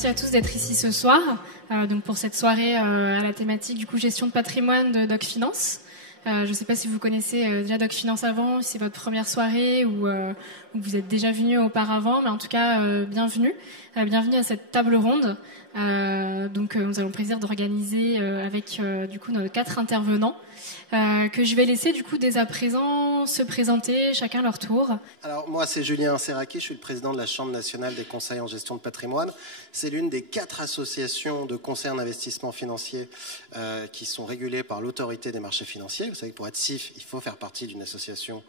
merci à tous d'être ici ce soir, donc pour cette soirée à la thématique du coup gestion de patrimoine de Doc Finance. Je ne sais pas si vous connaissez déjà Doc Finance avant, si c'est votre première soirée ou vous êtes déjà venu auparavant, mais en tout cas bienvenue. Bienvenue à cette table ronde. Donc nous avons le plaisir d'organiser avec du coup nos 4 intervenants que je vais laisser du coup dès à présent se présenter chacun leur tour. Alors moi c'est Julien Serraki, je suis le président de la Chambre nationale des conseils en gestion de patrimoine. C'est l'une des 4 associations de conseils en investissement financier qui sont régulées par l'autorité des marchés financiers. Vous savez que pour être CIF, il faut faire partie d'une association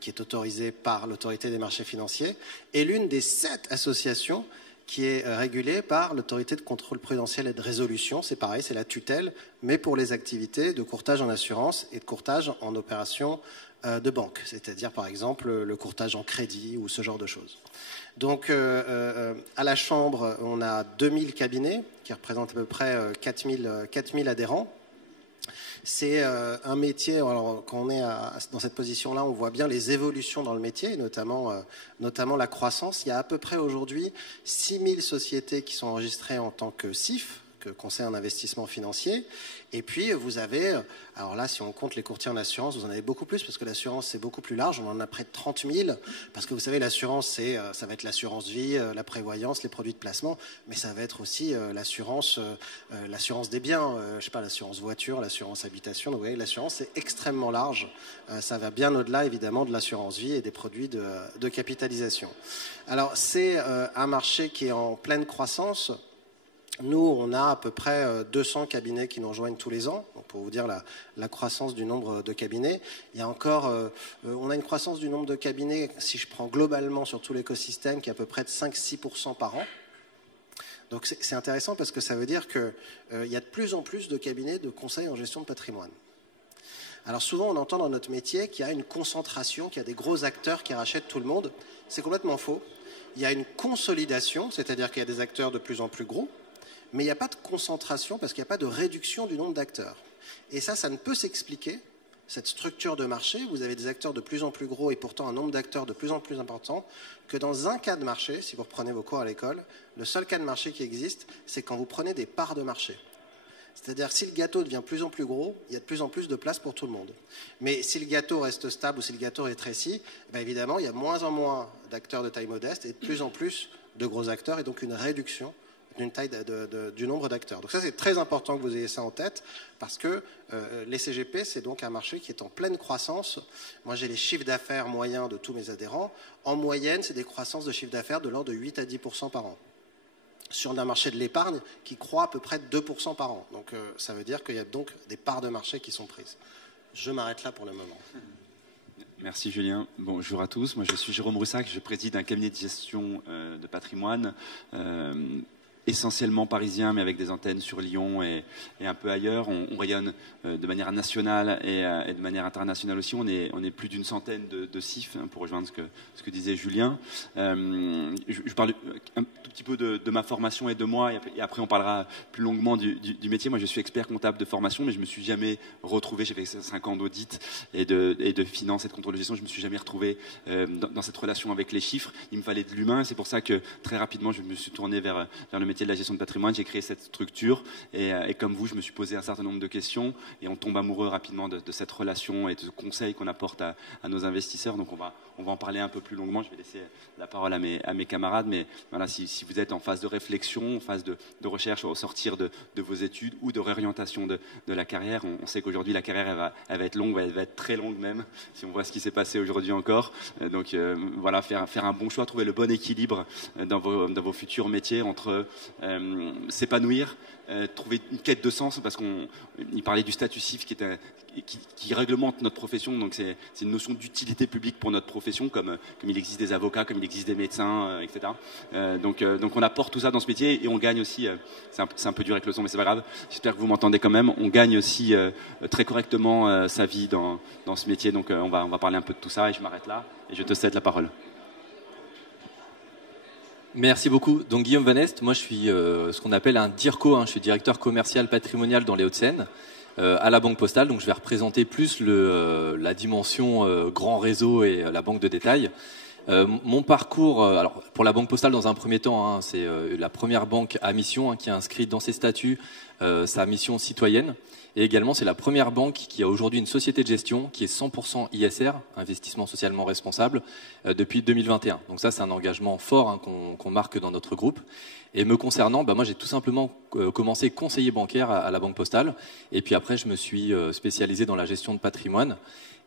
qui est autorisée par l'autorité des marchés financiers, et l'une des 7 associations qui est régulée par l'autorité de contrôle prudentiel et de résolution. C'est pareil, c'est la tutelle, mais pour les activités de courtage en assurance et de courtage en opérations de banque, c'est-à-dire par exemple le courtage en crédit ou ce genre de choses. Donc à la Chambre, on a 2000 cabinets qui représentent à peu près 4000 adhérents. C'est un métier, alors quand on est dans cette position-là, on voit bien les évolutions dans le métier, notamment la croissance. Il y a à peu près aujourd'hui 6000 sociétés qui sont enregistrées en tant que CIF, que conseil en investissement financier. Et puis vous avez, alors là si on compte les courtiers en assurance, vous en avez beaucoup plus parce que l'assurance c'est beaucoup plus large, on en a près de 30 000, parce que vous savez l'assurance ça va être l'assurance vie, la prévoyance, les produits de placement, mais ça va être aussi l'assurance des biens, je sais pas, l'assurance voiture, l'assurance habitation. Donc vous voyez, l'assurance c'est extrêmement large, ça va bien au-delà évidemment de l'assurance vie et des produits de capitalisation. Alors c'est un marché qui est en pleine croissance. Nous, on a à peu près 200 cabinets qui nous rejoignent tous les ans. Donc pour vous dire la croissance du nombre de cabinets, il y a encore, on a une croissance du nombre de cabinets, si je prends globalement sur tout l'écosystème, qui est à peu près de 5-6% par an. Donc c'est intéressant parce que ça veut dire qu'il y a de plus en plus de cabinets de conseil en gestion de patrimoine. Alors souvent, on entend dans notre métier qu'il y a une concentration, qu'il y a des gros acteurs qui rachètent tout le monde. C'est complètement faux. Il y a une consolidation, c'est-à-dire qu'il y a des acteurs de plus en plus gros, mais il n'y a pas de concentration parce qu'il n'y a pas de réduction du nombre d'acteurs. Et ça ne peut s'expliquer, cette structure de marché. Vous avez des acteurs de plus en plus gros et pourtant un nombre d'acteurs de plus en plus important, que dans un cas de marché, si vous reprenez vos cours à l'école, le seul cas de marché qui existe, c'est quand vous prenez des parts de marché. C'est-à-dire si le gâteau devient de plus en plus gros, il y a de plus en plus de place pour tout le monde. Mais si le gâteau reste stable ou si le gâteau rétrécit, bien évidemment, il y a moins en moins d'acteurs de taille modeste et de plus en plus de gros acteurs, et donc une réduction d'une taille du nombre d'acteurs. Donc ça, c'est très important que vous ayez ça en tête, parce que les CGP, c'est donc un marché qui est en pleine croissance. Moi, j'ai les chiffres d'affaires moyens de tous mes adhérents. En moyenne, c'est des croissances de chiffre d'affaires de l'ordre de 8 à 10% par an. Sur un marché de l'épargne qui croît à peu près de 2% par an. Donc ça veut dire qu'il y a donc des parts de marché qui sont prises. Je m'arrête là pour le moment. Merci Julien. Bonjour à tous. Moi, je suis Jérôme Roussac. Je préside un cabinet de gestion de patrimoine essentiellement parisien, mais avec des antennes sur Lyon et un peu ailleurs. On rayonne de manière nationale et de manière internationale aussi. On est plus d'une centaine de CIF, hein, pour rejoindre ce que disait Julien. Je parle un tout petit peu de ma formation et de moi, et après on parlera plus longuement du métier. Moi, je suis expert comptable de formation, mais je me suis jamais retrouvé, j'ai fait 5 ans d'audit et de finance et de contrôle de gestion, je me suis jamais retrouvé dans cette relation avec les chiffres. Il me fallait de l'humain, c'est pour ça que très rapidement je me suis tourné vers le métier de la gestion de patrimoine. J'ai créé cette structure et comme vous, je me suis posé un certain nombre de questions et on tombe amoureux rapidement de cette relation et de ce conseil qu'on apporte à nos investisseurs. Donc on va en parler un peu plus longuement. Je vais laisser la parole à mes camarades, mais voilà, si vous êtes en phase de réflexion, en phase de recherche au sortir de vos études ou de réorientation de la carrière, on sait qu'aujourd'hui la carrière elle va être longue, elle va être très longue même, si on voit ce qui s'est passé aujourd'hui encore. Donc voilà, faire un bon choix, trouver le bon équilibre dans vos futurs métiers entre s'épanouir, trouver une quête de sens, parce qu'il parlait du statut CIF qui réglemente notre profession, donc c'est une notion d'utilité publique pour notre profession, comme il existe des avocats, comme il existe des médecins, etc. Donc on apporte tout ça dans ce métier et on gagne aussi, c'est un peu dur avec le son mais c'est pas grave, j'espère que vous m'entendez quand même, on gagne aussi très correctement sa vie dans ce métier, donc on va parler un peu de tout ça et je m'arrête là et je te cède la parole. Merci beaucoup. Donc Guillaume Van Est, moi je suis ce qu'on appelle un DIRCO, je suis directeur commercial patrimonial dans les Hauts-de-Seine à la Banque Postale. Donc je vais représenter plus la dimension grand réseau et la banque de détail. Mon parcours, alors pour la Banque Postale dans un premier temps, hein, c'est la première banque à mission qui a inscrit dans ses statuts sa mission citoyenne. Et également, c'est la première banque qui a aujourd'hui une société de gestion qui est 100% ISR, investissement socialement responsable, depuis 2021. Donc ça, c'est un engagement fort hein, qu'on marque dans notre groupe. Et me concernant, moi j'ai tout simplement commencé conseiller bancaire à la Banque Postale. Et puis après, je me suis spécialisé dans la gestion de patrimoine.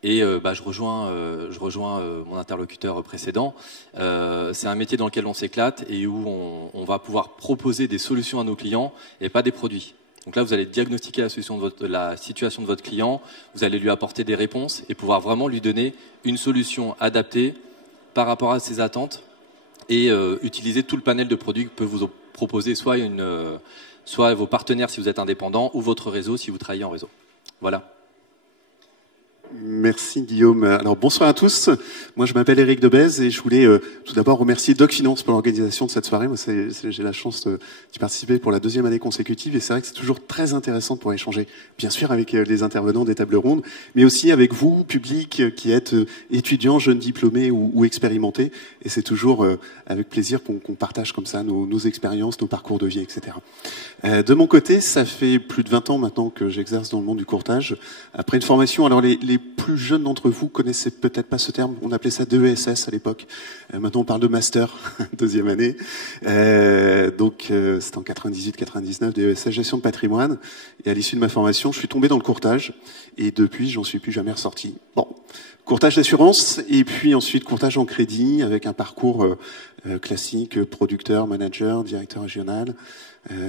Et je rejoins mon interlocuteur précédent. C'est un métier dans lequel on s'éclate et où on va pouvoir proposer des solutions à nos clients et pas des produits. Donc là, vous allez diagnostiquer la situation de votre client, vous allez lui apporter des réponses et pouvoir vraiment lui donner une solution adaptée par rapport à ses attentes et utiliser tout le panel de produits que peut vous proposer soit vos partenaires si vous êtes indépendant ou votre réseau si vous travaillez en réseau. Voilà. Merci Guillaume. Alors bonsoir à tous. Moi je m'appelle Eric Debèze et je voulais tout d'abord remercier Doc Finance pour l'organisation de cette soirée. Moi j'ai la chance d'y participer pour la 2e année consécutive et c'est vrai que c'est toujours très intéressant pour échanger, bien sûr avec les intervenants des tables rondes, mais aussi avec vous, public qui êtes étudiants, jeunes diplômés ou expérimentés. Et c'est toujours avec plaisir qu'on partage comme ça nos expériences, nos parcours de vie, etc. De mon côté, ça fait plus de 20 ans maintenant que j'exerce dans le monde du courtage. Après une formation, alors les plus jeunes d'entre vous connaissaient peut-être pas ce terme, on appelait ça DESS à l'époque. Maintenant on parle de master, 2e année. Donc c'était en 98-99, DESS gestion de patrimoine. Et à l'issue de ma formation, je suis tombé dans le courtage et depuis j'en suis plus jamais ressorti. Bon, courtage d'assurance et puis ensuite courtage en crédit avec un parcours classique, producteur, manager, directeur régional.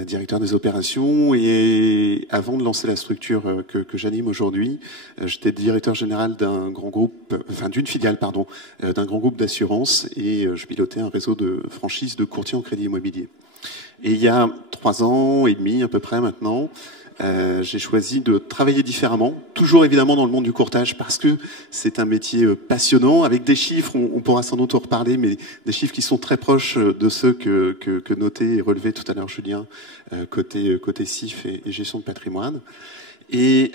Directeur des opérations et avant de lancer la structure que j'anime aujourd'hui, j'étais directeur général d'un grand groupe, d'une filiale d'un grand groupe d'assurance et je pilotais un réseau de franchise de courtiers en crédit immobilier. Et il y a 3 ans et demi à peu près maintenant, j'ai choisi de travailler différemment, toujours évidemment dans le monde du courtage parce que c'est un métier passionnant, avec des chiffres, on pourra sans doute en reparler, mais des chiffres qui sont très proches de ceux que notait et relevait tout à l'heure Julien, côté CIF et gestion de patrimoine. Et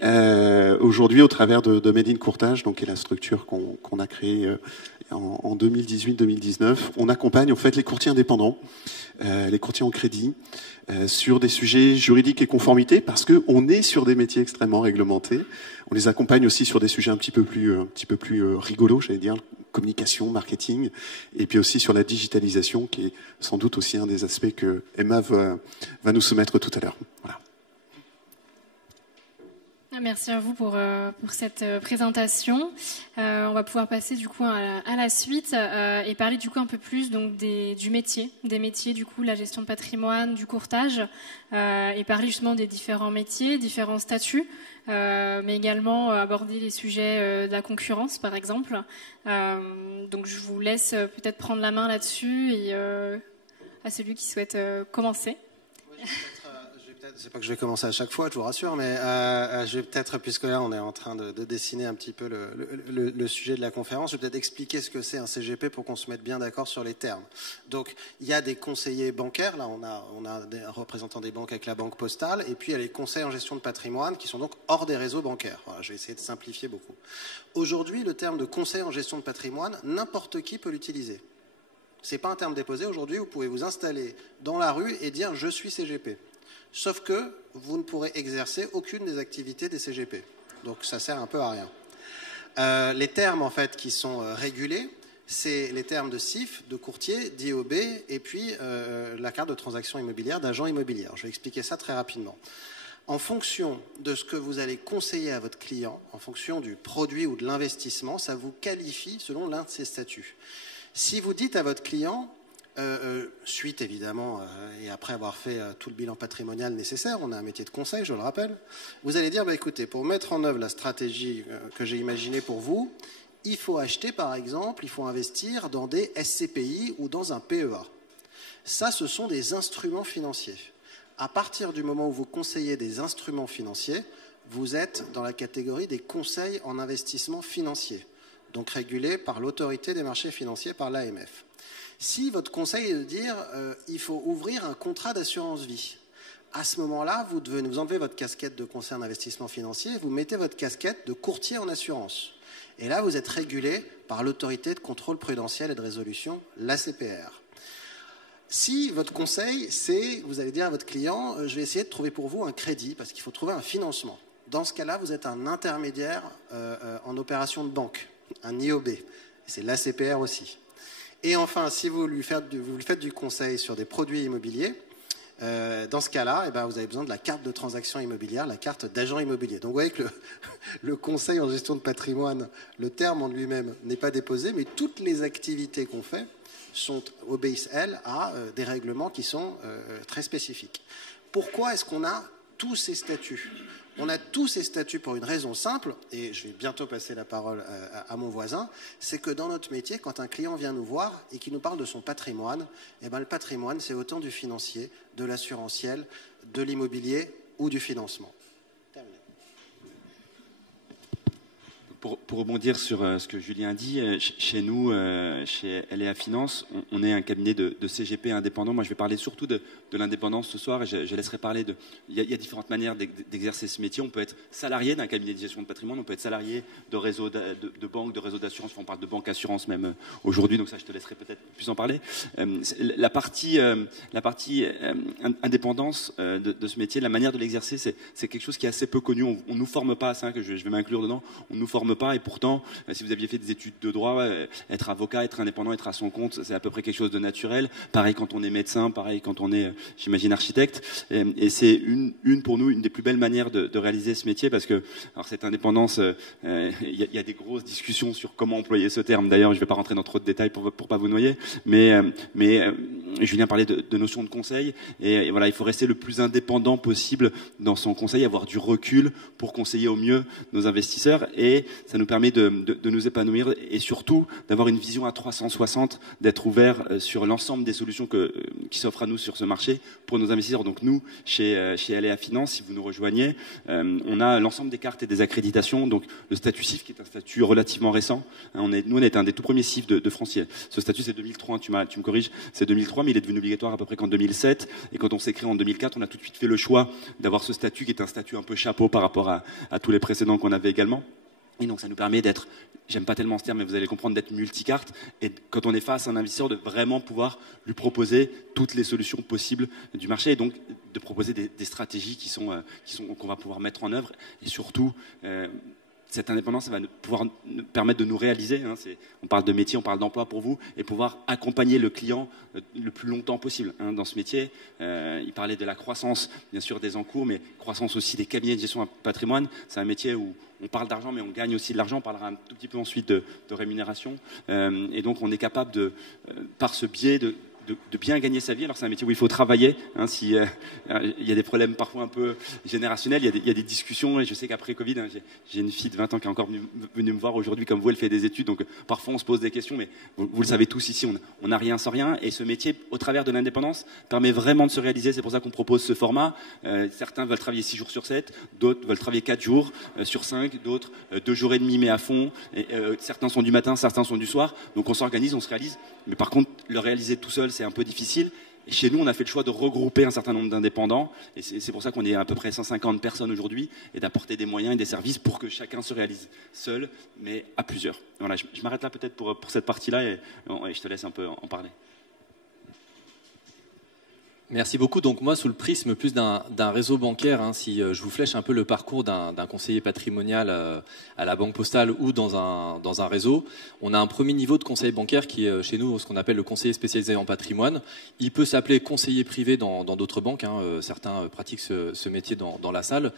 aujourd'hui, au travers de Made in Courtage, donc qui est la structure qu'on a créée en 2018-2019, on accompagne en fait les courtiers indépendants, les courtiers en crédit, sur des sujets juridiques et conformité, parce que on est sur des métiers extrêmement réglementés. On les accompagne aussi sur des sujets un petit peu plus rigolos, j'allais dire, communication, marketing, et puis aussi sur la digitalisation, qui est sans doute aussi un des aspects que Emma va nous soumettre tout à l'heure. Voilà. Merci à vous pour cette présentation. On va pouvoir passer du coup à la suite et parler du coup un peu plus donc des métiers du coup la gestion de patrimoine, du courtage et parler justement des différents métiers, différents statuts, mais également aborder les sujets de la concurrence par exemple. Donc je vous laisse peut-être prendre la main là-dessus et à celui qui souhaite commencer. C'est pas que je vais commencer à chaque fois, je vous rassure, mais je vais peut-être, puisque là on est en train de dessiner un petit peu le sujet de la conférence, je vais peut-être expliquer ce que c'est un CGP pour qu'on se mette bien d'accord sur les termes. Donc il y a des conseillers bancaires, là on a des représentants des banques avec la Banque Postale, et puis il y a les conseils en gestion de patrimoine qui sont donc hors des réseaux bancaires. Voilà, je vais essayer de simplifier beaucoup. Aujourd'hui, le terme de conseil en gestion de patrimoine, n'importe qui peut l'utiliser. C'est pas un terme déposé. Aujourd'hui, vous pouvez vous installer dans la rue et dire « je suis CGP ». Sauf que vous ne pourrez exercer aucune des activités des CGP. Donc ça sert un peu à rien. Les termes en fait qui sont régulés, c'est les termes de CIF, de courtier, d'IOB et puis la carte de transaction immobilière d'agent immobilier. Alors, je vais expliquer ça très rapidement. En fonction de ce que vous allez conseiller à votre client, en fonction du produit ou de l'investissement, ça vous qualifie selon l'un de ces statuts. Si vous dites à votre client, suite évidemment, et après avoir fait tout le bilan patrimonial nécessaire, on a un métier de conseil, je le rappelle, vous allez dire, écoutez, pour mettre en œuvre la stratégie que j'ai imaginée pour vous, il faut acheter par exemple, il faut investir dans des SCPI ou dans un PEA. Ça, ce sont des instruments financiers. À partir du moment où vous conseillez des instruments financiers, vous êtes dans la catégorie des conseils en investissement financier, donc régulés par l'autorité des marchés financiers, par l'AMF. Si votre conseil est de dire il faut ouvrir un contrat d'assurance vie, à ce moment-là, vous devez vous enlever votre casquette de conseiller en investissement financier et vous mettez votre casquette de courtier en assurance. Et là, vous êtes régulé par l'autorité de contrôle prudentiel et de résolution, l'ACPR. Si votre conseil, c'est, vous allez dire à votre client, je vais essayer de trouver pour vous un crédit, parce qu'il faut trouver un financement. Dans ce cas-là, vous êtes un intermédiaire en opération de banque, un IOB. C'est l'ACPR aussi. Et enfin, si vous lui faites du conseil sur des produits immobiliers, dans ce cas-là, eh ben, vous avez besoin de la carte de transaction immobilière, la carte d'agent immobilier. Donc vous voyez que le conseil en gestion de patrimoine, le terme en lui-même n'est pas déposé, mais toutes les activités qu'on fait obéissent, elles, à des règlements qui sont très spécifiques. Pourquoi est-ce qu'on a tous ces statuts ? On a tous ces statuts pour une raison simple, et je vais bientôt passer la parole à mon voisin, c'est que dans notre métier, quand un client vient nous voir et qu'il nous parle de son patrimoine, eh ben, le patrimoine, c'est autant du financier, de l'assurantiel, de l'immobilier ou du financement. Terminé. Pour rebondir sur ce que Julien dit, chez nous, chez LEA Finance, on est un cabinet de CGP indépendant. Moi, je vais parler surtout de l'indépendance ce soir et je laisserai parler de... Il y a différentes manières d'exercer ce métier. On peut être salarié d'un cabinet de gestion de patrimoine, on peut être salarié de réseau de banque, de réseau d'assurance. Enfin, on parle de banque assurance même aujourd'hui, donc ça, je te laisserai peut-être plus en parler. La partie indépendance de ce métier, la manière de l'exercer, c'est quelque chose qui est assez peu connu. On nous forme pas à ça, que je vais m'inclure dedans. On nous forme pas, et pourtant, si vous aviez fait des études de droit, être avocat, être indépendant, être à son compte, c'est à peu près quelque chose de naturel. Pareil quand on est médecin, pareil quand on est, j'imagine, architecte. Et c'est pour nous une des plus belles manières de réaliser ce métier, parce que alors cette indépendance, il y a des grosses discussions sur comment employer ce terme. D'ailleurs, je ne vais pas rentrer dans trop de détails pour pas vous noyer, mais Julien parlait de notion de conseil, et voilà, il faut rester le plus indépendant possible dans son conseil, avoir du recul pour conseiller au mieux nos investisseurs, et ça nous permet de nous épanouir et surtout d'avoir une vision à 360, d'être ouvert sur l'ensemble des solutions qui s'offrent à nous sur ce marché pour nos investisseurs. Donc nous, chez LEA Finance, si vous nous rejoignez, on a l'ensemble des cartes et des accréditations. Donc le statut CIF, qui est un statut relativement récent. Nous, on est un des tout premiers CIF de France. Ce statut, c'est 2003, tu me corriges, c'est 2003, mais il est devenu obligatoire à peu près qu'en 2007. Et quand on s'est créé en 2004, on a tout de suite fait le choix d'avoir ce statut qui est un statut un peu chapeau par rapport à tous les précédents qu'on avait également. Et donc ça nous permet d'être, j'aime pas tellement ce terme, mais vous allez comprendre, d'être multicarte, et quand on est face à un investisseur, de vraiment pouvoir lui proposer toutes les solutions possibles du marché, et donc de proposer des stratégies qu'on va pouvoir mettre en œuvre, et surtout cette indépendance, ça va pouvoir nous permettre de nous réaliser. On parle de métier, on parle d'emploi pour vous, et pouvoir accompagner le client le plus longtemps possible dans ce métier. Il parlait de la croissance, bien sûr, des encours, mais croissance aussi des cabinets de gestion de patrimoine. C'est un métier où on parle d'argent, mais on gagne aussi de l'argent. On parlera un tout petit peu ensuite de rémunération. Et donc, on est capable par ce biais de bien gagner sa vie. Alors c'est un métier où il faut travailler. Il y a des problèmes parfois un peu générationnels, il y a des discussions, et je sais qu'après Covid, j'ai une fille de 20 ans qui est encore venue me voir aujourd'hui, comme vous, elle fait des études, donc parfois on se pose des questions, mais vous le savez tous ici, on n'a rien sans rien, et ce métier, au travers de l'indépendance, permet vraiment de se réaliser. C'est pour ça qu'on propose ce format. Certains veulent travailler 6 jours sur 7, d'autres veulent travailler 4 jours sur 5, d'autres 2 jours et demi mais à fond, et certains sont du matin, certains sont du soir, donc on s'organise, on se réalise, mais par contre, le réaliser tout seul, c'est un peu difficile. Et chez nous, on a fait le choix de regrouper un certain nombre d'indépendants. Et c'est pour ça qu'on est à peu près 150 personnes aujourd'hui, et d'apporter des moyens et des services pour que chacun se réalise seul, mais à plusieurs. Voilà, je m'arrête là peut-être pour cette partie-là, et je te laisse un peu en parler. Merci beaucoup. Donc moi, sous le prisme plus d'un réseau bancaire, si je vous flèche un peu le parcours d'un conseiller patrimonial à la Banque Postale ou dans un réseau, on a un premier niveau de conseil bancaire qui est chez nous ce qu'on appelle le conseiller spécialisé en patrimoine. Il peut s'appeler conseiller privé dans d'autres banques. Certains pratiquent ce métier dans la salle.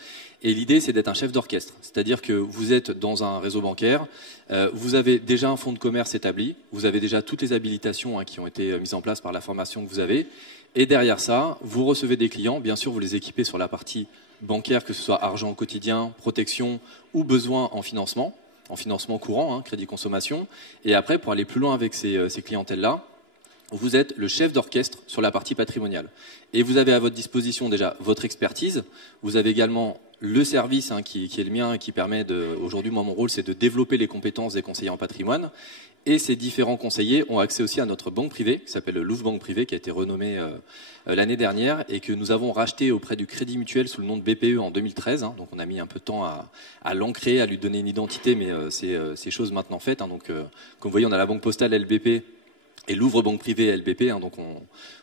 Et l'idée, c'est d'être un chef d'orchestre. C'est-à-dire que vous êtes dans un réseau bancaire, vous avez déjà un fonds de commerce établi, vous avez déjà toutes les habilitations qui ont été mises en place par la formation que vous avez. Et derrière ça, vous recevez des clients, bien sûr vous les équipez sur la partie bancaire, que ce soit argent quotidien, protection ou besoin en financement courant, crédit consommation. Et après, pour aller plus loin avec ces clientèles-là, vous êtes le chef d'orchestre sur la partie patrimoniale. Et vous avez à votre disposition déjà votre expertise, vous avez également le service qui est le mien et qui permet aujourd'hui, moi, mon rôle, c'est de développer les compétences des conseillers en patrimoine. Et ces différents conseillers ont accès aussi à notre banque privée, qui s'appelle Louvre Banque Privée, qui a été renommée l'année dernière et que nous avons racheté auprès du Crédit Mutuel sous le nom de BPE en 2013. Donc on a mis un peu de temps à l'ancrer, à lui donner une identité, mais c'est chose maintenant faite. Donc comme vous voyez, on a la Banque Postale LBP et Louvre Banque Privée LBP. Donc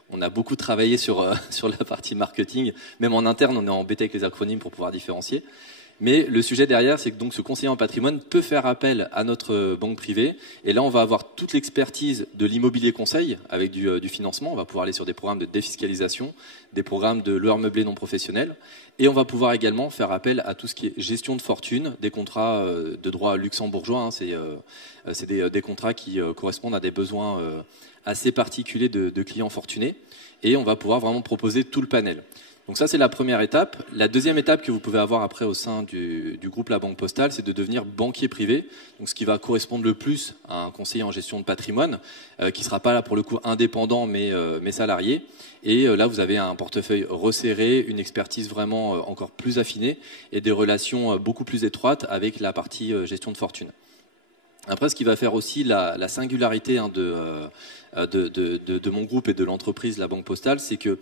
on a beaucoup travaillé sur la partie marketing. Même en interne, on est embêté avec les acronymes pour pouvoir différencier. Mais le sujet derrière, c'est que donc ce conseiller en patrimoine peut faire appel à notre banque privée. Et là, on va avoir toute l'expertise de l'immobilier conseil avec du financement. On va pouvoir aller sur des programmes de défiscalisation, des programmes de loueurs meublés non professionnels. Et on va pouvoir également faire appel à tout ce qui est gestion de fortune, des contrats de droit luxembourgeois. C'est des contrats qui correspondent à des besoins assez particuliers de clients fortunés. Et on va pouvoir vraiment proposer tout le panel. Donc ça, c'est la première étape. La deuxième étape que vous pouvez avoir après au sein du groupe La Banque Postale, c'est de devenir banquier privé. Donc ce qui va correspondre le plus à un conseiller en gestion de patrimoine, qui ne sera pas là pour le coup indépendant, mais salarié. Et là, vous avez un portefeuille resserré, une expertise vraiment encore plus affinée et des relations beaucoup plus étroites avec la partie gestion de fortune. Après, ce qui va faire aussi la singularité de mon groupe et de l'entreprise La Banque Postale, c'est que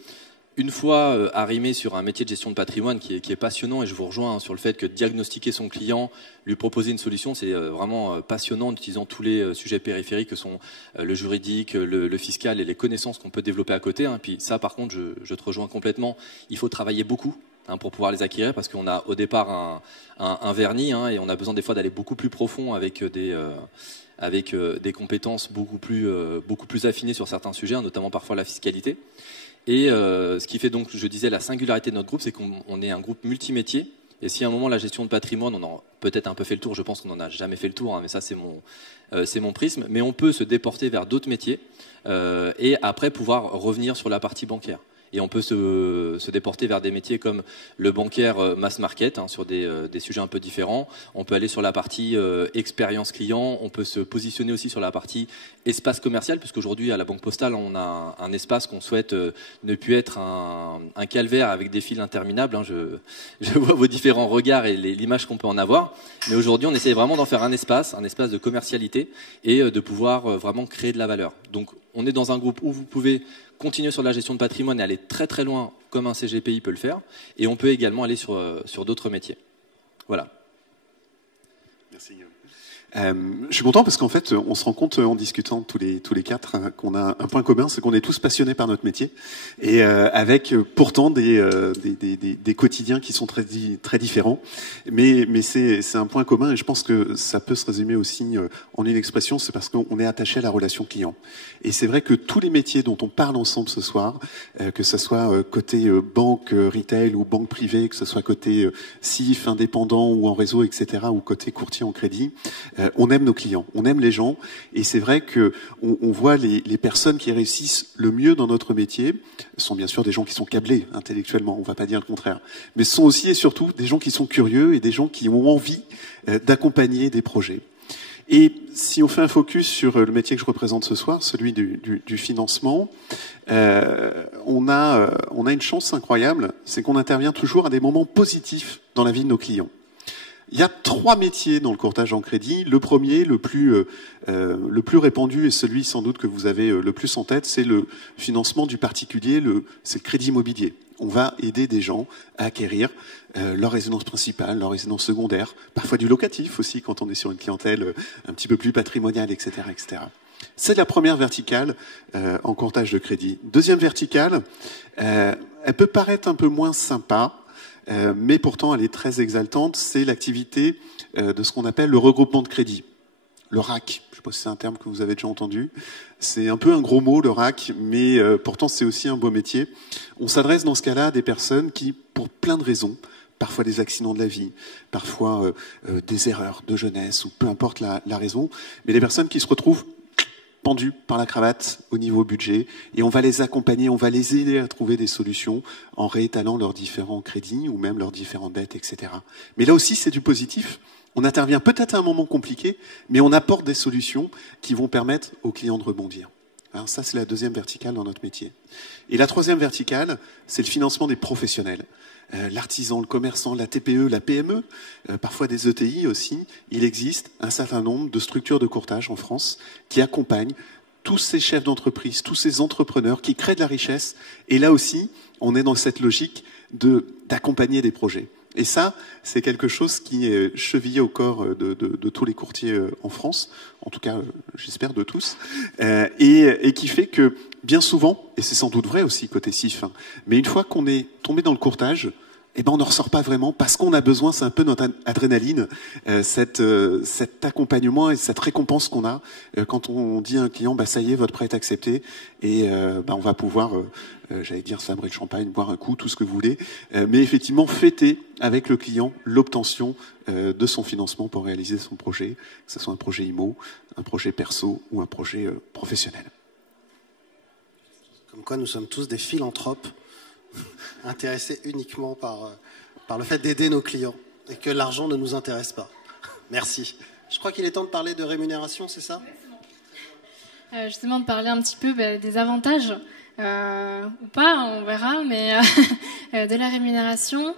une fois arrimé sur un métier de gestion de patrimoine qui est passionnant, et je vous rejoins sur le fait que diagnostiquer son client, lui proposer une solution, c'est vraiment passionnant en utilisant tous les sujets périphériques que sont le juridique, le fiscal et les connaissances qu'on peut développer à côté. Puis ça, par contre, je te rejoins complètement. Il faut travailler beaucoup pour pouvoir les acquérir parce qu'on a au départ un vernis et on a besoin des fois d'aller beaucoup plus profond avec des compétences beaucoup plus affinées sur certains sujets, notamment parfois la fiscalité. Et ce qui fait donc, je disais, la singularité de notre groupe, c'est qu'on est un groupe multimétier. Et si à un moment la gestion de patrimoine, on a peut-être un peu fait le tour, je pense qu'on n'en a jamais fait le tour, mais ça c'est mon prisme, mais on peut se déporter vers d'autres métiers et après pouvoir revenir sur la partie bancaire. Et on peut se déporter vers des métiers comme le bancaire mass market, sur des sujets un peu différents. On peut aller sur la partie expérience client. On peut se positionner aussi sur la partie espace commercial, puisqu'aujourd'hui, à la Banque Postale, on a un espace qu'on souhaite ne plus être un calvaire avec des fils interminables. Je vois vos différents regards et l'image qu'on peut en avoir. Mais aujourd'hui, on essaie vraiment d'en faire un espace de commercialité et de pouvoir vraiment créer de la valeur. Donc, on est dans un groupe où vous pouvez continuer sur la gestion de patrimoine et aller très très loin comme un CGPI peut le faire. Et on peut également aller sur d'autres métiers. Voilà. Merci. Je suis content parce qu'en fait, on se rend compte en discutant tous les quatre qu'on a un point commun, c'est qu'on est tous passionnés par notre métier et avec pourtant des quotidiens qui sont très différents. Mais c'est un point commun et je pense que ça peut se résumer aussi en une expression, c'est parce qu'on est attaché à la relation client. Et c'est vrai que tous les métiers dont on parle ensemble ce soir, que ce soit côté banque retail ou banque privée, que ce soit côté CIF, indépendant ou en réseau, etc., ou côté courtier en crédit, on aime nos clients, on aime les gens, et c'est vrai que on voit les personnes qui réussissent le mieux dans notre métier sont bien sûr des gens qui sont câblés intellectuellement, on va pas dire le contraire, mais ce sont aussi et surtout des gens qui sont curieux et des gens qui ont envie d'accompagner des projets. Et si on fait un focus sur le métier que je représente ce soir, celui du financement, on a une chance incroyable, c'est qu'on intervient toujours à des moments positifs dans la vie de nos clients. Il y a 3 métiers dans le courtage en crédit. Le premier, le plus répandu et celui sans doute que vous avez le plus en tête, c'est le financement du particulier, c'est le crédit immobilier. On va aider des gens à acquérir leur résidence principale, leur résidence secondaire, parfois du locatif aussi quand on est sur une clientèle un petit peu plus patrimoniale, etc., etc. C'est la première verticale en courtage de crédit. Deuxième verticale, elle peut paraître un peu moins sympa, mais pourtant elle est très exaltante, c'est l'activité de ce qu'on appelle le regroupement de crédit. Le RAC, je ne sais pas si c'est un terme que vous avez déjà entendu, c'est un peu un gros mot le RAC, mais pourtant c'est aussi un beau métier. On s'adresse dans ce cas-là à des personnes qui, pour plein de raisons, parfois des accidents de la vie, parfois des erreurs de jeunesse, ou peu importe la raison, mais des personnes qui se retrouvent pendus par la cravate au niveau budget, et on va les accompagner, on va les aider à trouver des solutions en réétalant leurs différents crédits ou même leurs différentes dettes, etc. Mais là aussi, c'est du positif. On intervient peut-être à un moment compliqué, mais on apporte des solutions qui vont permettre aux clients de rebondir. Alors ça, c'est la deuxième verticale dans notre métier. Et la troisième verticale, c'est le financement des professionnels. l'artisan, le commerçant, la TPE, la PME, parfois des ETI aussi, il existe un certain nombre de structures de courtage en France qui accompagnent tous ces chefs d'entreprise, tous ces entrepreneurs qui créent de la richesse. Et là aussi, on est dans cette logique d'accompagner des projets. Et ça, c'est quelque chose qui est chevillé au corps de tous les courtiers en France, en tout cas, j'espère, de tous, et qui fait que, bien souvent, et c'est sans doute vrai aussi côté CIF, hein, mais une fois qu'on est tombé dans le courtage, eh ben on n'en ressort pas vraiment parce qu'on a besoin, c'est un peu notre adrénaline, cet accompagnement et cette récompense qu'on a quand on dit à un client, bah ça y est, votre prêt est accepté et on va pouvoir, j'allais dire sabrer le champagne, boire un coup, tout ce que vous voulez, mais effectivement fêter avec le client l'obtention de son financement pour réaliser son projet, que ce soit un projet IMO, un projet perso ou un projet professionnel. Comme quoi nous sommes tous des philanthropes intéressés uniquement par le fait d'aider nos clients et que l'argent ne nous intéresse pas. Merci. Je crois qu'il est temps de parler de rémunération, c'est ça ? Justement, de parler un petit peu des avantages, ou pas, on verra, mais de la rémunération.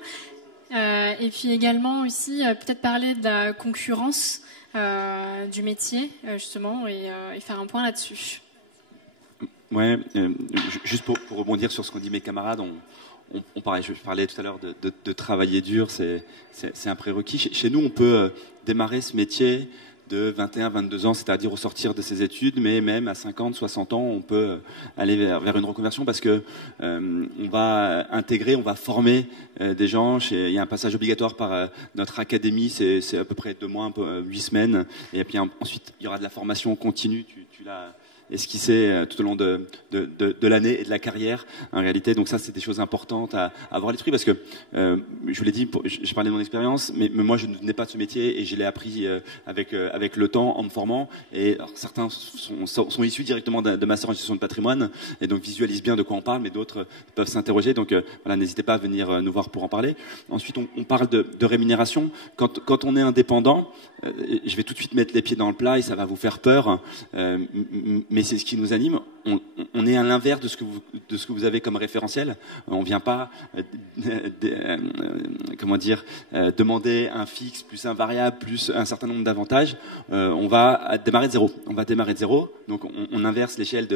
Et puis également aussi, peut-être parler de la concurrence du métier, justement, et faire un point là-dessus. Ouais, juste pour rebondir sur ce qu'ont dit mes camarades, on parlait, je parlais tout à l'heure de travailler dur, c'est un prérequis. Chez nous, on peut démarrer ce métier de 21, 22 ans, c'est-à-dire au sortir de ses études, mais même à 50, 60 ans, on peut aller vers une reconversion parce que on va intégrer, on va former des gens. Il y a un passage obligatoire par notre académie, c'est à peu près 2 mois, 8 semaines, et puis ensuite il y aura de la formation continue. Tu l'as esquissé tout au long de l'année et de la carrière en réalité, donc ça c'est des choses importantes à avoir à l'esprit parce que je vous l'ai dit, j'ai parlé de mon expérience, mais moi je ne venais pas de ce métier et je l'ai appris avec le temps en me formant, et alors, certains sont issus directement de master en gestion de patrimoine et donc visualisent bien de quoi on parle, mais d'autres peuvent s'interroger, donc voilà, n'hésitez pas à venir nous voir pour en parler. Ensuite on parle de rémunération. Quand on est indépendant, je vais tout de suite mettre les pieds dans le plat et ça va vous faire peur, mais c'est ce qui nous anime. On est à l'inverse de ce que vous avez comme référentiel. On vient pas, demander un fixe plus un variable plus un certain nombre d'avantages. On va démarrer de zéro. Donc on inverse l'échelle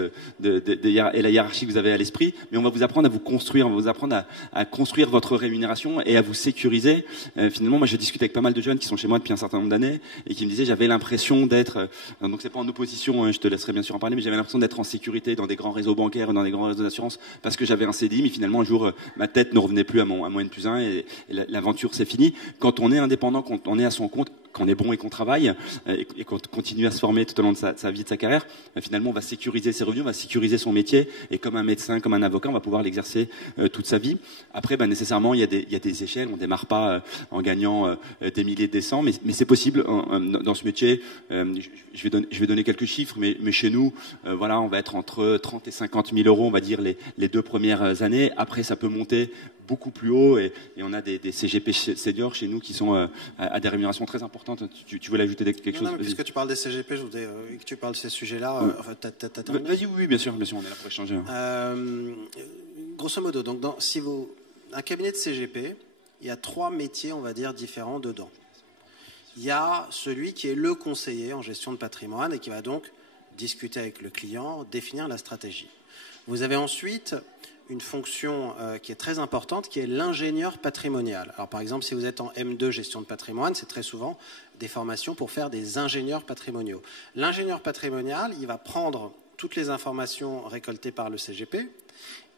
et la hiérarchie que vous avez à l'esprit, mais on va vous apprendre à vous construire, on va vous apprendre à construire votre rémunération et à vous sécuriser. Finalement, moi je discute avec pas mal de jeunes qui sont chez moi depuis un certain nombre d'années et qui me disaient j'avais l'impression d'être, donc c'est pas en opposition, hein, je te laisserai bien sûr en parler, mais j'avais l'impression d'être en sécurité dans des grands réseaux bancaires ou dans des grands réseaux d'assurance parce que j'avais un CDI, mais finalement un jour ma tête ne revenait plus à mon N+1 et l'aventure c'est fini. Quand on est indépendant, quand on est à son compte, qu'on est bon et qu'on travaille et qu'on continue à se former tout au long de sa vie, de sa carrière, finalement on va sécuriser ses revenus, on va sécuriser son métier et comme un médecin, comme un avocat, on va pouvoir l'exercer toute sa vie. Après, nécessairement il y a des échelles, on démarre pas en gagnant des milliers, des cents, mais c'est possible dans ce métier. Je vais donner quelques chiffres, mais chez nous, voilà, on va être entre 30 et 50 000 euros, on va dire les 2 premières années. Après, ça peut monter beaucoup plus haut et on a des CGP seniors chez nous qui sont à des rémunérations très importantes. Tu voulais ajouter quelque chose? Non, puisque tu parles des CGP, je voudrais que tu parles de ces sujets-là. Vas-y, oui, bien sûr, on est là pour échanger. Grosso modo, donc un cabinet de CGP, il y a 3 métiers, on va dire, différents dedans. Il y a celui qui est le conseiller en gestion de patrimoine et qui va donc discuter avec le client, définir la stratégie. Vous avez ensuite une fonction qui est très importante, qui est l'ingénieur patrimonial. Alors par exemple, si vous êtes en M2 gestion de patrimoine, c'est très souvent des formations pour faire des ingénieurs patrimoniaux. L'ingénieur patrimonial, il va prendre toutes les informations récoltées par le CGP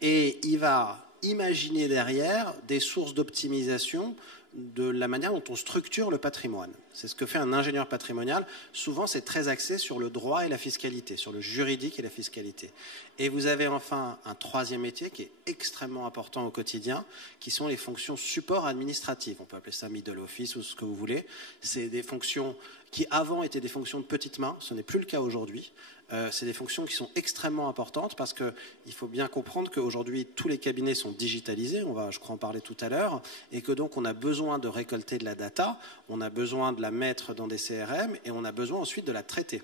et il va imaginer derrière des sources d'optimisation de la manière dont on structure le patrimoine. C'est ce que fait un ingénieur patrimonial. Souvent, c'est très axé sur le droit et la fiscalité, sur le juridique et la fiscalité. Et vous avez enfin un 3e métier qui est extrêmement important au quotidien, qui sont les fonctions support administratives. On peut appeler ça middle office ou ce que vous voulez. C'est des fonctions qui avant étaient des fonctions de petite main. Ce n'est plus le cas aujourd'hui. C'est des fonctions qui sont extrêmement importantes parce qu'il faut bien comprendre qu'aujourd'hui, tous les cabinets sont digitalisés, on va, je crois, en parler tout à l'heure, et que donc on a besoin de récolter de la data, on a besoin de la mettre dans des CRM et on a besoin ensuite de la traiter.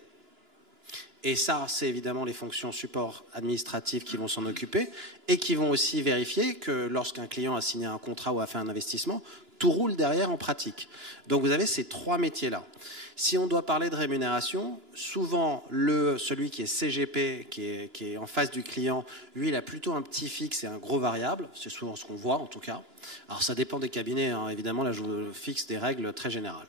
Et ça, c'est évidemment les fonctions support administratives qui vont s'en occuper et qui vont aussi vérifier que lorsqu'un client a signé un contrat ou a fait un investissement, tout roule derrière en pratique. Donc vous avez ces 3 métiers-là. Si on doit parler de rémunération, souvent celui qui est CGP, qui est en face du client, lui, il a plutôt un petit fixe et un gros variable. C'est souvent ce qu'on voit en tout cas. Alors ça dépend des cabinets, hein. Évidemment, là je vous fixe des règles très générales.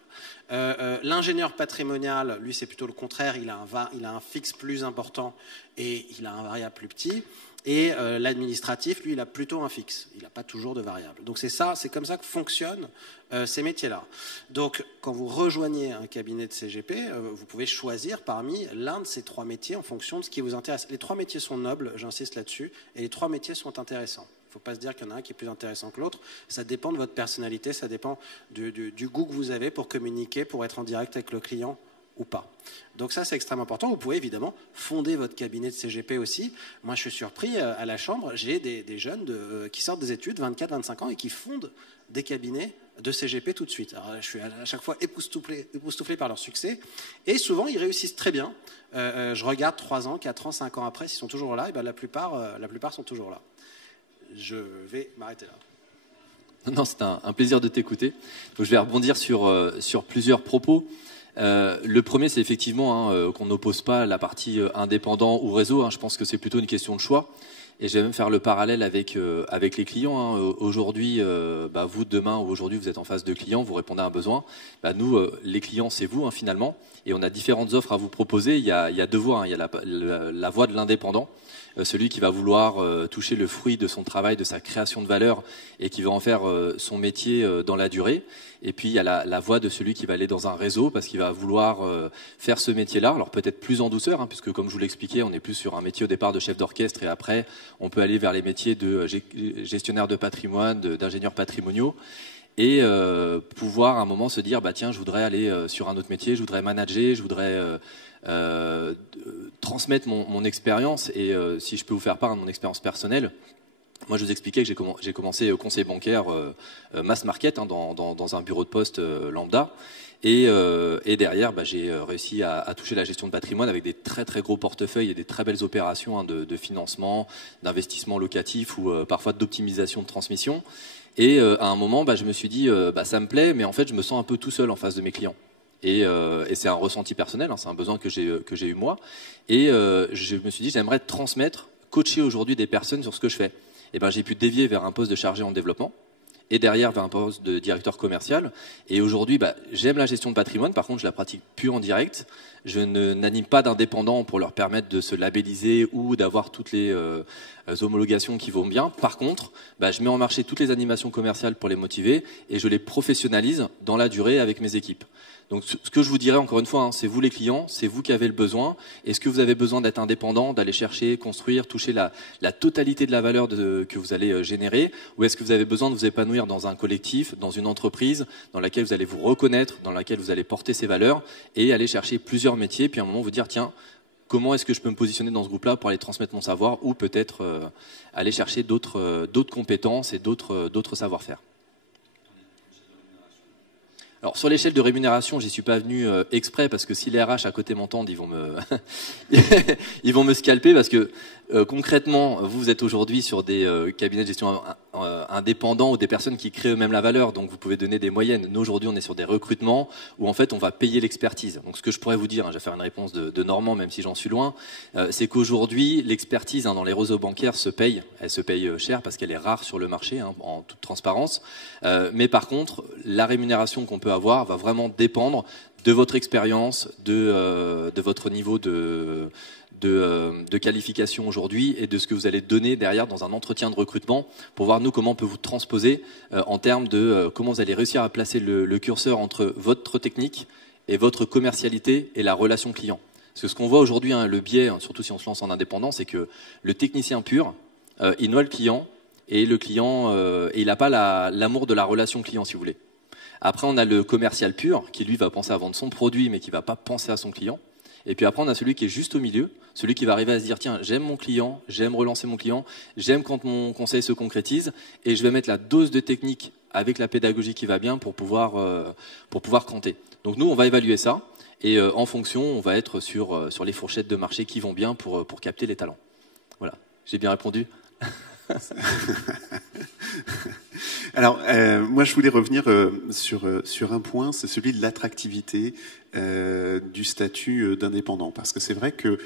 L'ingénieur patrimonial, lui c'est plutôt le contraire, il a un fixe plus important et il a un variable plus petit. Et l'administratif, lui, il a plutôt un fixe. Il n'a pas toujours de variable. Donc c'est comme ça que fonctionnent ces métiers-là. Donc quand vous rejoignez un cabinet de CGP, vous pouvez choisir parmi l'un de ces 3 métiers en fonction de ce qui vous intéresse. Les 3 métiers sont nobles, j'insiste là-dessus, et les 3 métiers sont intéressants. Il ne faut pas se dire qu'il y en a un qui est plus intéressant que l'autre. Ça dépend de votre personnalité, ça dépend du goût que vous avez pour communiquer, pour être en direct avec le client ou pas. Donc ça, c'est extrêmement important. Vous pouvez évidemment fonder votre cabinet de CGP aussi. Moi, je suis surpris, à la Chambre, j'ai des jeunes qui sortent des études, 24, 25 ans, et qui fondent des cabinets de CGP tout de suite. Alors, je suis à chaque fois époustouflé par leur succès. Et souvent, ils réussissent très bien. Je regarde 3 ans, 4 ans, 5 ans après, s'ils sont toujours là, et ben, la plupart sont toujours là. Je vais m'arrêter là. Non, c'est un plaisir de t'écouter. Donc, je vais rebondir sur plusieurs propos. Le premier, c'est effectivement qu'on n'oppose pas la partie indépendant ou réseau. Hein. Je pense que c'est plutôt une question de choix. Et je vais même faire le parallèle avec les clients. Hein. Aujourd'hui, vous, demain ou aujourd'hui, vous êtes en face de clients, vous répondez à un besoin. Nous, les clients, c'est vous, hein, finalement. Et on a différentes offres à vous proposer. Il y a 2 voies. Hein. Il y a la voie de l'indépendant. Celui qui va vouloir toucher le fruit de son travail, de sa création de valeur et qui va en faire son métier dans la durée. Et puis il y a la voie de celui qui va aller dans un réseau parce qu'il va vouloir faire ce métier-là, alors peut-être plus en douceur, hein, puisque comme je vous l'expliquais, on est plus sur un métier au départ de chef d'orchestre et après on peut aller vers les métiers de gestionnaire de patrimoine, d'ingénieurs patrimoniaux. Et pouvoir à un moment se dire tiens, je voudrais aller sur un autre métier, je voudrais manager, je voudrais transmettre mon expérience et si je peux vous faire part de mon expérience personnelle. Moi, je vous expliquais que j'ai commencé conseiller bancaire mass market, hein, dans un bureau de poste lambda. Et derrière, j'ai réussi à toucher la gestion de patrimoine avec des très très gros portefeuilles et des très belles opérations, hein, de financement, d'investissement locatif ou parfois d'optimisation de transmission. Et à un moment, je me suis dit, ça me plaît, mais en fait, je me sens un peu tout seul en face de mes clients. Et c'est un ressenti personnel, hein, c'est un besoin que j'ai eu moi. Et je me suis dit, j'aimerais transmettre, coacher aujourd'hui des personnes sur ce que je fais. Et j'ai pu dévier vers un poste de chargé en développement et derrière vers un poste de directeur commercial. Et aujourd'hui, j'aime la gestion de patrimoine. Par contre, je la pratique plus en direct. Je n'anime pas d'indépendants pour leur permettre de se labelliser ou d'avoir toutes les homologations qui vont bien. Par contre, je mets en marché toutes les animations commerciales pour les motiver et je les professionnalise dans la durée avec mes équipes. Donc ce que je vous dirais encore une fois, hein, c'est vous les clients, c'est vous qui avez le besoin. Est-ce que vous avez besoin d'être indépendant, d'aller chercher, construire, toucher la totalité de la valeur que vous allez générer, ou est-ce que vous avez besoin de vous épanouir dans un collectif, dans une entreprise dans laquelle vous allez vous reconnaître, dans laquelle vous allez porter ces valeurs et aller chercher plusieurs métiers, puis à un moment vous dire tiens, comment est-ce que je peux me positionner dans ce groupe-là pour aller transmettre mon savoir ou peut-être aller chercher d'autres compétences et d'autres savoir-faire. Alors sur l'échelle de rémunération, j'y suis pas venu exprès parce que si les RH à côté m'entendent, ils vont me scalper parce que concrètement, vous êtes aujourd'hui sur des cabinets de gestion indépendants ou des personnes qui créent eux-mêmes la valeur, donc vous pouvez donner des moyennes. Nous aujourd'hui, on est sur des recrutements où en fait on va payer l'expertise. Donc ce que je pourrais vous dire, hein, je vais faire une réponse de Normand même si j'en suis loin, c'est qu'aujourd'hui l'expertise dans les réseaux bancaires se paye. Elle se paye cher parce qu'elle est rare sur le marché, hein, en toute transparence. Mais par contre, la rémunération qu'on peut avoir va vraiment dépendre de votre expérience, de votre niveau de qualification aujourd'hui et de ce que vous allez donner derrière dans un entretien de recrutement pour voir nous comment on peut vous transposer en termes de comment vous allez réussir à placer le curseur entre votre technique et votre commercialité et la relation client. Parce que ce qu'on voit aujourd'hui, hein, le biais, hein, surtout si on se lance en indépendant, c'est que le technicien pur, il noie le client et le client, il n'a pas l'amour de la relation client, si vous voulez. Après, on a le commercial pur qui, lui, va penser à vendre son produit, mais qui ne va pas penser à son client. Et puis après, on a celui qui est juste au milieu, celui qui va arriver à se dire, tiens, j'aime mon client, j'aime relancer mon client, j'aime quand mon conseil se concrétise, et je vais mettre la dose de technique avec la pédagogie qui va bien pour pouvoir cranter. Donc nous, on va évaluer ça et en fonction, on va être sur les fourchettes de marché qui vont bien pour capter les talents. Voilà, j'ai bien répondu. Alors, moi, je voulais revenir sur un point, c'est celui de l'attractivité du statut d'indépendant. Parce que c'est vrai que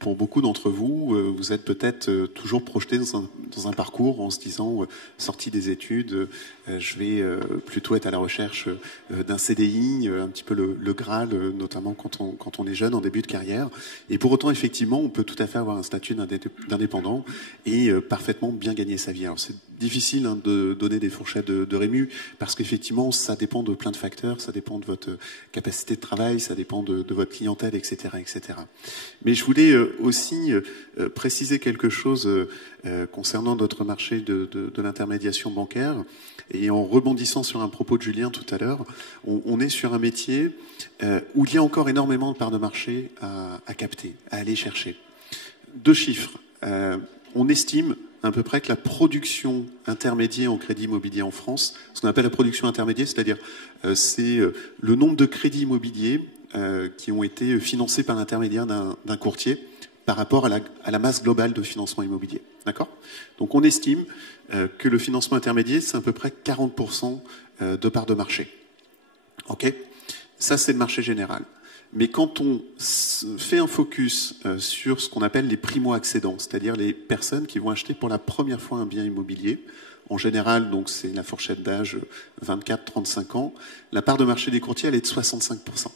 pour beaucoup d'entre vous, vous êtes peut-être toujours projetés dans un parcours en se disant, sorti des études, je vais plutôt être à la recherche d'un CDI, un petit peu le Graal, notamment quand on est jeune, en début de carrière. Et pour autant, effectivement, on peut tout à fait avoir un statut d'indépendant et parfaitement bien gagner sa vie. Alors, c'est difficile de donner des fourchettes de rému parce qu'effectivement, ça dépend de plein de facteurs, ça dépend de votre capacité de travail, ça dépend de votre clientèle, etc., etc. Mais je voulais aussi préciser quelque chose concernant notre marché de l'intermédiation bancaire. Et en rebondissant sur un propos de Julien tout à l'heure, on est sur un métier où il y a encore énormément de parts de marché à capter, à aller chercher. 2 chiffres. On estime à peu près que la production intermédiaire en crédit immobilier en France, ce qu'on appelle la production intermédiaire, c'est-à-dire c'est le nombre de crédits immobiliers qui ont été financés par l'intermédiaire d'un courtier par rapport à la masse globale de financement immobilier. D'accord ? Donc on estime que le financement intermédiaire, c'est à peu près 40% de parts de marché. Ok ? Ça, c'est le marché général. Mais quand on fait un focus sur ce qu'on appelle les primo-accédants, c'est-à-dire les personnes qui vont acheter pour la première fois un bien immobilier, en général, donc c'est la fourchette d'âge 24-35 ans, la part de marché des courtiers, elle est de 65%.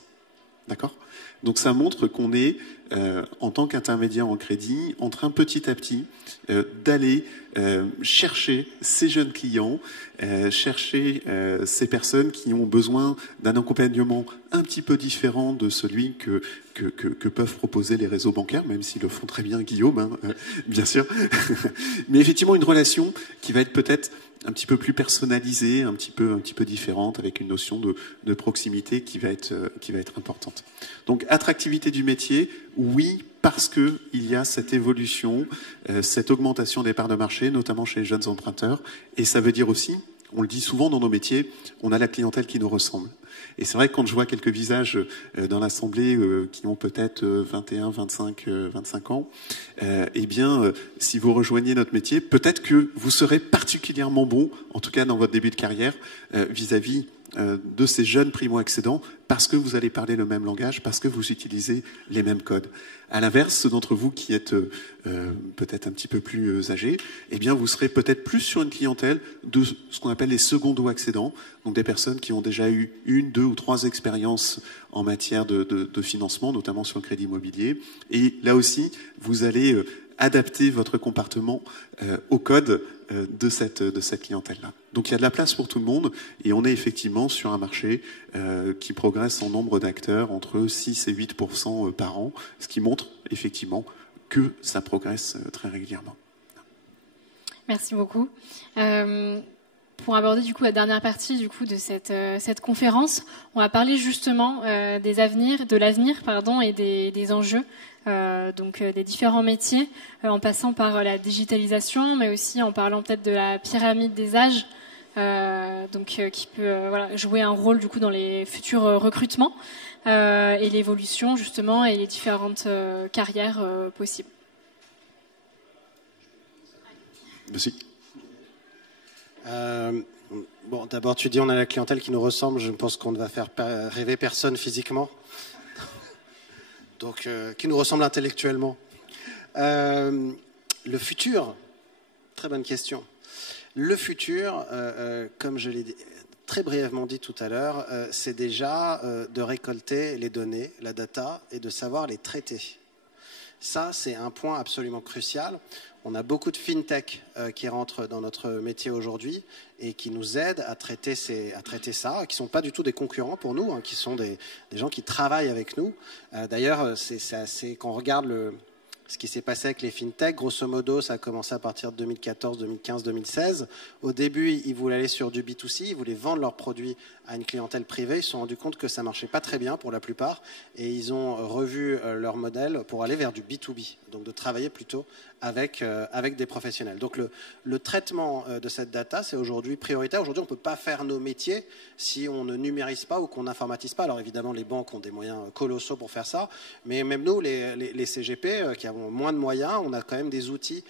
D'accord ? Donc ça montre qu'on est, en tant qu'intermédiaire en crédit, en train petit à petit d'aller chercher ces jeunes clients, chercher ces personnes qui ont besoin d'un accompagnement un petit peu différent de celui que peuvent proposer les réseaux bancaires, même s'ils le font très bien, Guillaume, bien sûr. Mais effectivement, une relation qui va être peut-être un petit peu plus personnalisée, un petit peu différente, avec une notion de proximité qui va être importante. Donc, attractivité du métier, oui, parce que il y a cette évolution, cette augmentation des parts de marché, notamment chez les jeunes emprunteurs. Et ça veut dire aussi, on le dit souvent dans nos métiers, on a la clientèle qui nous ressemble. Et c'est vrai que quand je vois quelques visages dans l'Assemblée qui ont peut-être 21, 25 ans, eh bien, si vous rejoignez notre métier, peut-être que vous serez particulièrement bon, en tout cas dans votre début de carrière, vis-à-vis de ces jeunes primo-accédants, parce que vous allez parler le même langage, parce que vous utilisez les mêmes codes. À l'inverse, ceux d'entre vous qui êtes peut-être un petit peu plus âgés, eh bien, vous serez peut-être plus sur une clientèle de ce qu'on appelle les secondo-accédants, donc des personnes qui ont déjà eu 1, 2 ou 3 expériences en matière de financement, notamment sur le crédit immobilier. Et là aussi, vous allez adapter votre comportement au code de cette clientèle-là. Donc il y a de la place pour tout le monde et on est effectivement sur un marché qui progresse en nombre d'acteurs entre 6 et 8% par an, ce qui montre effectivement que ça progresse très régulièrement. Merci beaucoup. Pour aborder du coup la dernière partie du coup de cette conférence, on va parler justement de l'avenir et des enjeux des différents métiers, en passant par la digitalisation, mais aussi en parlant peut-être de la pyramide des âges, qui peut jouer un rôle du coup dans les futurs recrutements et l'évolution justement et les différentes carrières possibles. Merci. Bon, d'abord, tu dis on a la clientèle qui nous ressemble. Je pense qu'on ne va faire rêver personne physiquement. Donc, qui nous ressemble intellectuellement. Le futur, très bonne question. Le futur, comme je l'ai très brièvement dit tout à l'heure, c'est déjà de récolter les données, la data, et de savoir les traiter. Ça, c'est un point absolument crucial. On a beaucoup de fintech qui rentrent dans notre métier aujourd'hui et qui nous aident à traiter ça, qui ne sont pas du tout des concurrents pour nous, qui sont des gens qui travaillent avec nous. D'ailleurs, c'est quand on regarde ce qui s'est passé avec les fintechs. Grosso modo, ça a commencé à partir de 2014, 2015, 2016. Au début, ils voulaient aller sur du B2C, ils voulaient vendre leurs produits à une clientèle privée. Ils se sont rendus compte que ça ne marchait pas très bien pour la plupart et ils ont revu leur modèle pour aller vers du B2B, donc de travailler plutôt avec des professionnels. Donc le traitement de cette data, c'est aujourd'hui prioritaire. Aujourd'hui, on ne peut pas faire nos métiers si on ne numérise pas ou qu'on n'informatise pas. Alors évidemment, les banques ont des moyens colossaux pour faire ça, mais même nous, les CGP, qui avons moins de moyens, on a quand même des outils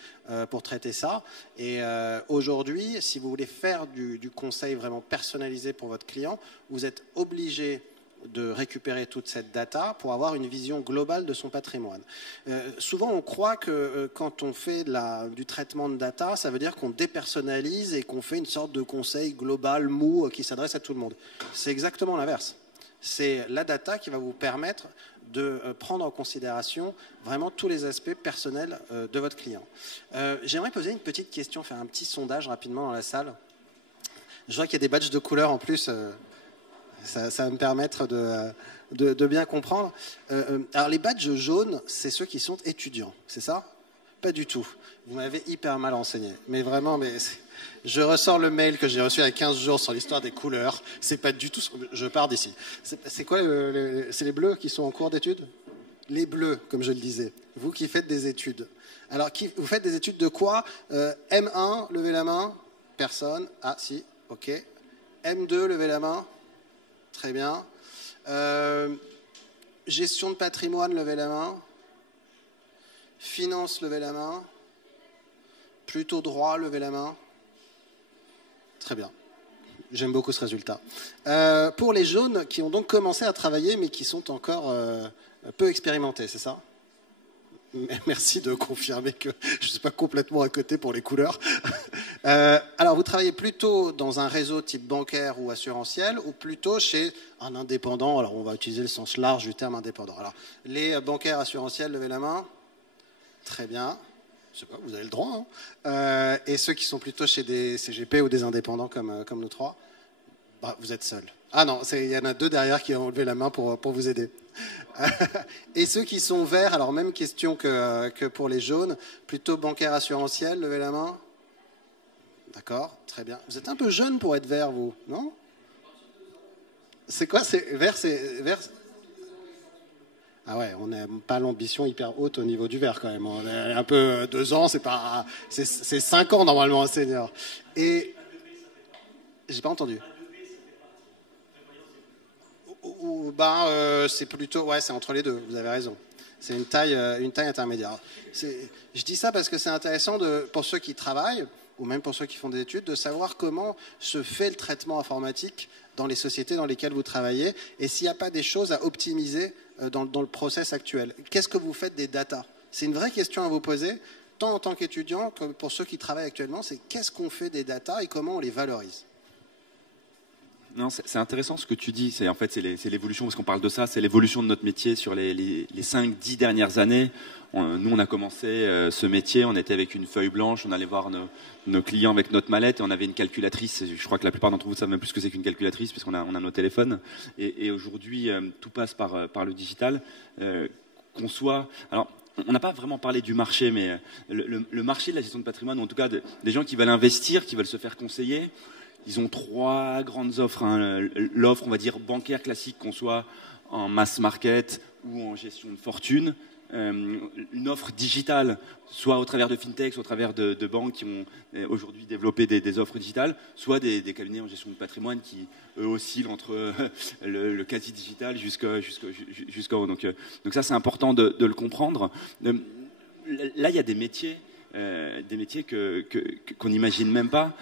pour traiter ça. Et aujourd'hui, si vous voulez faire du conseil vraiment personnalisé pour votre client, vous êtes obligé de récupérer toute cette data pour avoir une vision globale de son patrimoine. Souvent, on croit que quand on fait du traitement de data, ça veut dire qu'on dépersonnalise et qu'on fait une sorte de conseil global, mou, qui s'adresse à tout le monde. C'est exactement l'inverse. C'est la data qui va vous permettre de prendre en considération vraiment tous les aspects personnels de votre client. J'aimerais poser une petite question, faire un petit sondage rapidement dans la salle. Je vois qu'il y a des badges de couleur en plus. Ça va me permettre de bien comprendre. Alors les badges jaunes, c'est ceux qui sont étudiants, c'est ça? Pas du tout. Vous m'avez hyper mal enseigné. Mais vraiment, je ressors le mail que j'ai reçu il y a 15 jours sur l'histoire des couleurs. C'est pas du tout ce que je pars d'ici. C'est quoi? C'est les bleus qui sont en cours d'études? Les bleus, comme je le disais. Vous qui faites des études. Alors, vous faites des études de quoi? M1, levez la main. Personne. Ah, si. OK. M2, levez la main. Très bien. Gestion de patrimoine, levez la main. Finance, levez la main. Plutôt droit, levez la main. Très bien. J'aime beaucoup ce résultat. Pour les jaunes qui ont donc commencé à travailler mais qui sont encore peu expérimentés, c'est ça? Merci de confirmer que je ne suis pas complètement à côté pour les couleurs. Alors, vous travaillez plutôt dans un réseau type bancaire ou assurantiel ou plutôt chez un indépendant? Alors, on va utiliser le sens large du terme indépendant. Alors, les bancaires assurantiels, levez la main. Très bien. Je sais pas, vous avez le droit. Hein. Et ceux qui sont plutôt chez des CGP ou des indépendants comme nous trois, bah, vous êtes seuls. Ah non, il y en a deux derrière qui ont levé la main pour vous aider. Et ceux qui sont verts, alors même question que pour les jaunes, plutôt bancaire assurantiel, levez la main. D'accord, très bien. Vous êtes un peu jeune pour être vert, vous, non? C'est quoi? Vert. Ah ouais, on n'a pas l'ambition hyper haute au niveau du vert quand même. On est un peu 2 ans, c'est 5 ans normalement un senior. Et j'ai pas entendu. C'est plutôt, ouais, c'est entre les deux. Vous avez raison. C'est une taille intermédiaire. Je dis ça parce que c'est intéressant pour ceux qui travaillent ou même pour ceux qui font des études de savoir comment se fait le traitement informatique dans les sociétés dans lesquelles vous travaillez et s'il n'y a pas des choses à optimiser dans le process actuel. Qu'est-ce que vous faites des data? C'est une vraie question à vous poser, tant en tant qu'étudiant que pour ceux qui travaillent actuellement. C'est qu'est-ce qu'on fait des data et comment on les valorise? Non, c'est intéressant ce que tu dis. C'est l'évolution, parce qu'on parle de ça, c'est l'évolution de notre métier sur les 5-10 dernières années. Nous, on a commencé ce métier, on était avec une feuille blanche, on allait voir nos clients avec notre mallette et on avait une calculatrice. Je crois que la plupart d'entre vous savent même plus ce que c'est qu'une calculatrice, puisqu'on a nos téléphones. Et aujourd'hui, tout passe par le digital. Qu'on soit... Alors, on n'a pas vraiment parlé du marché, mais le marché de la gestion de patrimoine, ou en tout cas des gens qui veulent investir, qui veulent se faire conseiller, ils ont 3 grandes offres. Hein. L'offre, on va dire, bancaire classique, qu'on soit en mass market ou en gestion de fortune. Une offre digitale, soit au travers de fintech, soit au travers de banques qui ont aujourd'hui développé des offres digitales, soit des cabinets en gestion de patrimoine qui, eux, oscillent entre le quasi-digital jusqu'en haut. Donc ça, c'est important de le comprendre. Là, il y a des métiers qu'on n'imagine même pas,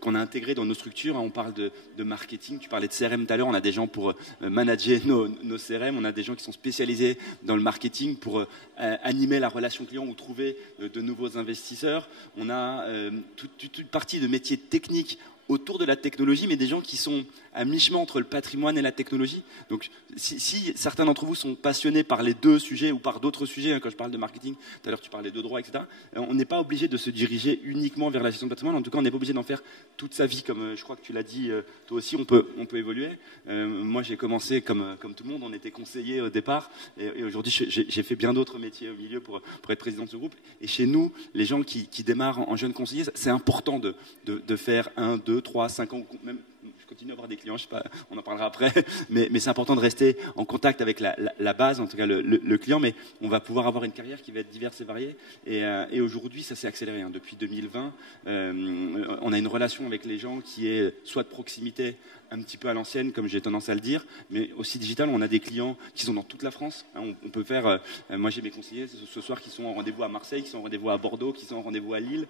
qu'on a intégrés dans nos structures. On parle de marketing, tu parlais de CRM tout à l'heure, on a des gens pour manager nos CRM, on a des gens qui sont spécialisés dans le marketing pour animer la relation client ou trouver de nouveaux investisseurs. On a toute une partie de métiers techniques autour de la technologie, mais des gens qui sont à mi-chemin entre le patrimoine et la technologie. Donc, si certains d'entre vous sont passionnés par les deux sujets ou par d'autres sujets, hein, quand je parle de marketing, tout à l'heure tu parlais de droit, etc., on n'est pas obligé de se diriger uniquement vers la gestion de patrimoine. En tout cas, on n'est pas obligé d'en faire toute sa vie, comme je crois que tu l'as dit toi aussi, on peut évoluer. Moi, j'ai commencé comme tout le monde, on était conseiller au départ, et aujourd'hui, j'ai fait bien d'autres métiers au milieu pour être président de ce groupe. Et chez nous, les gens qui démarrent en jeune conseiller, c'est important de faire 1, 2, 3, 5 ans, même. Je continue à avoir des clients, je sais pas, on en parlera après, mais c'est important de rester en contact avec la base, en tout cas le client, mais on va pouvoir avoir une carrière qui va être diverse et variée. Et aujourd'hui, ça s'est accéléré. Hein. Depuis 2020, on a une relation avec les gens qui est soit de proximité, un petit peu à l'ancienne, comme j'ai tendance à le dire, mais aussi digital. On a des clients qui sont dans toute la France. Hein, on peut faire, moi j'ai mes conseillers ce soir qui sont en rendez-vous à Marseille, qui sont en rendez-vous à Bordeaux, qui sont en rendez-vous à Lille,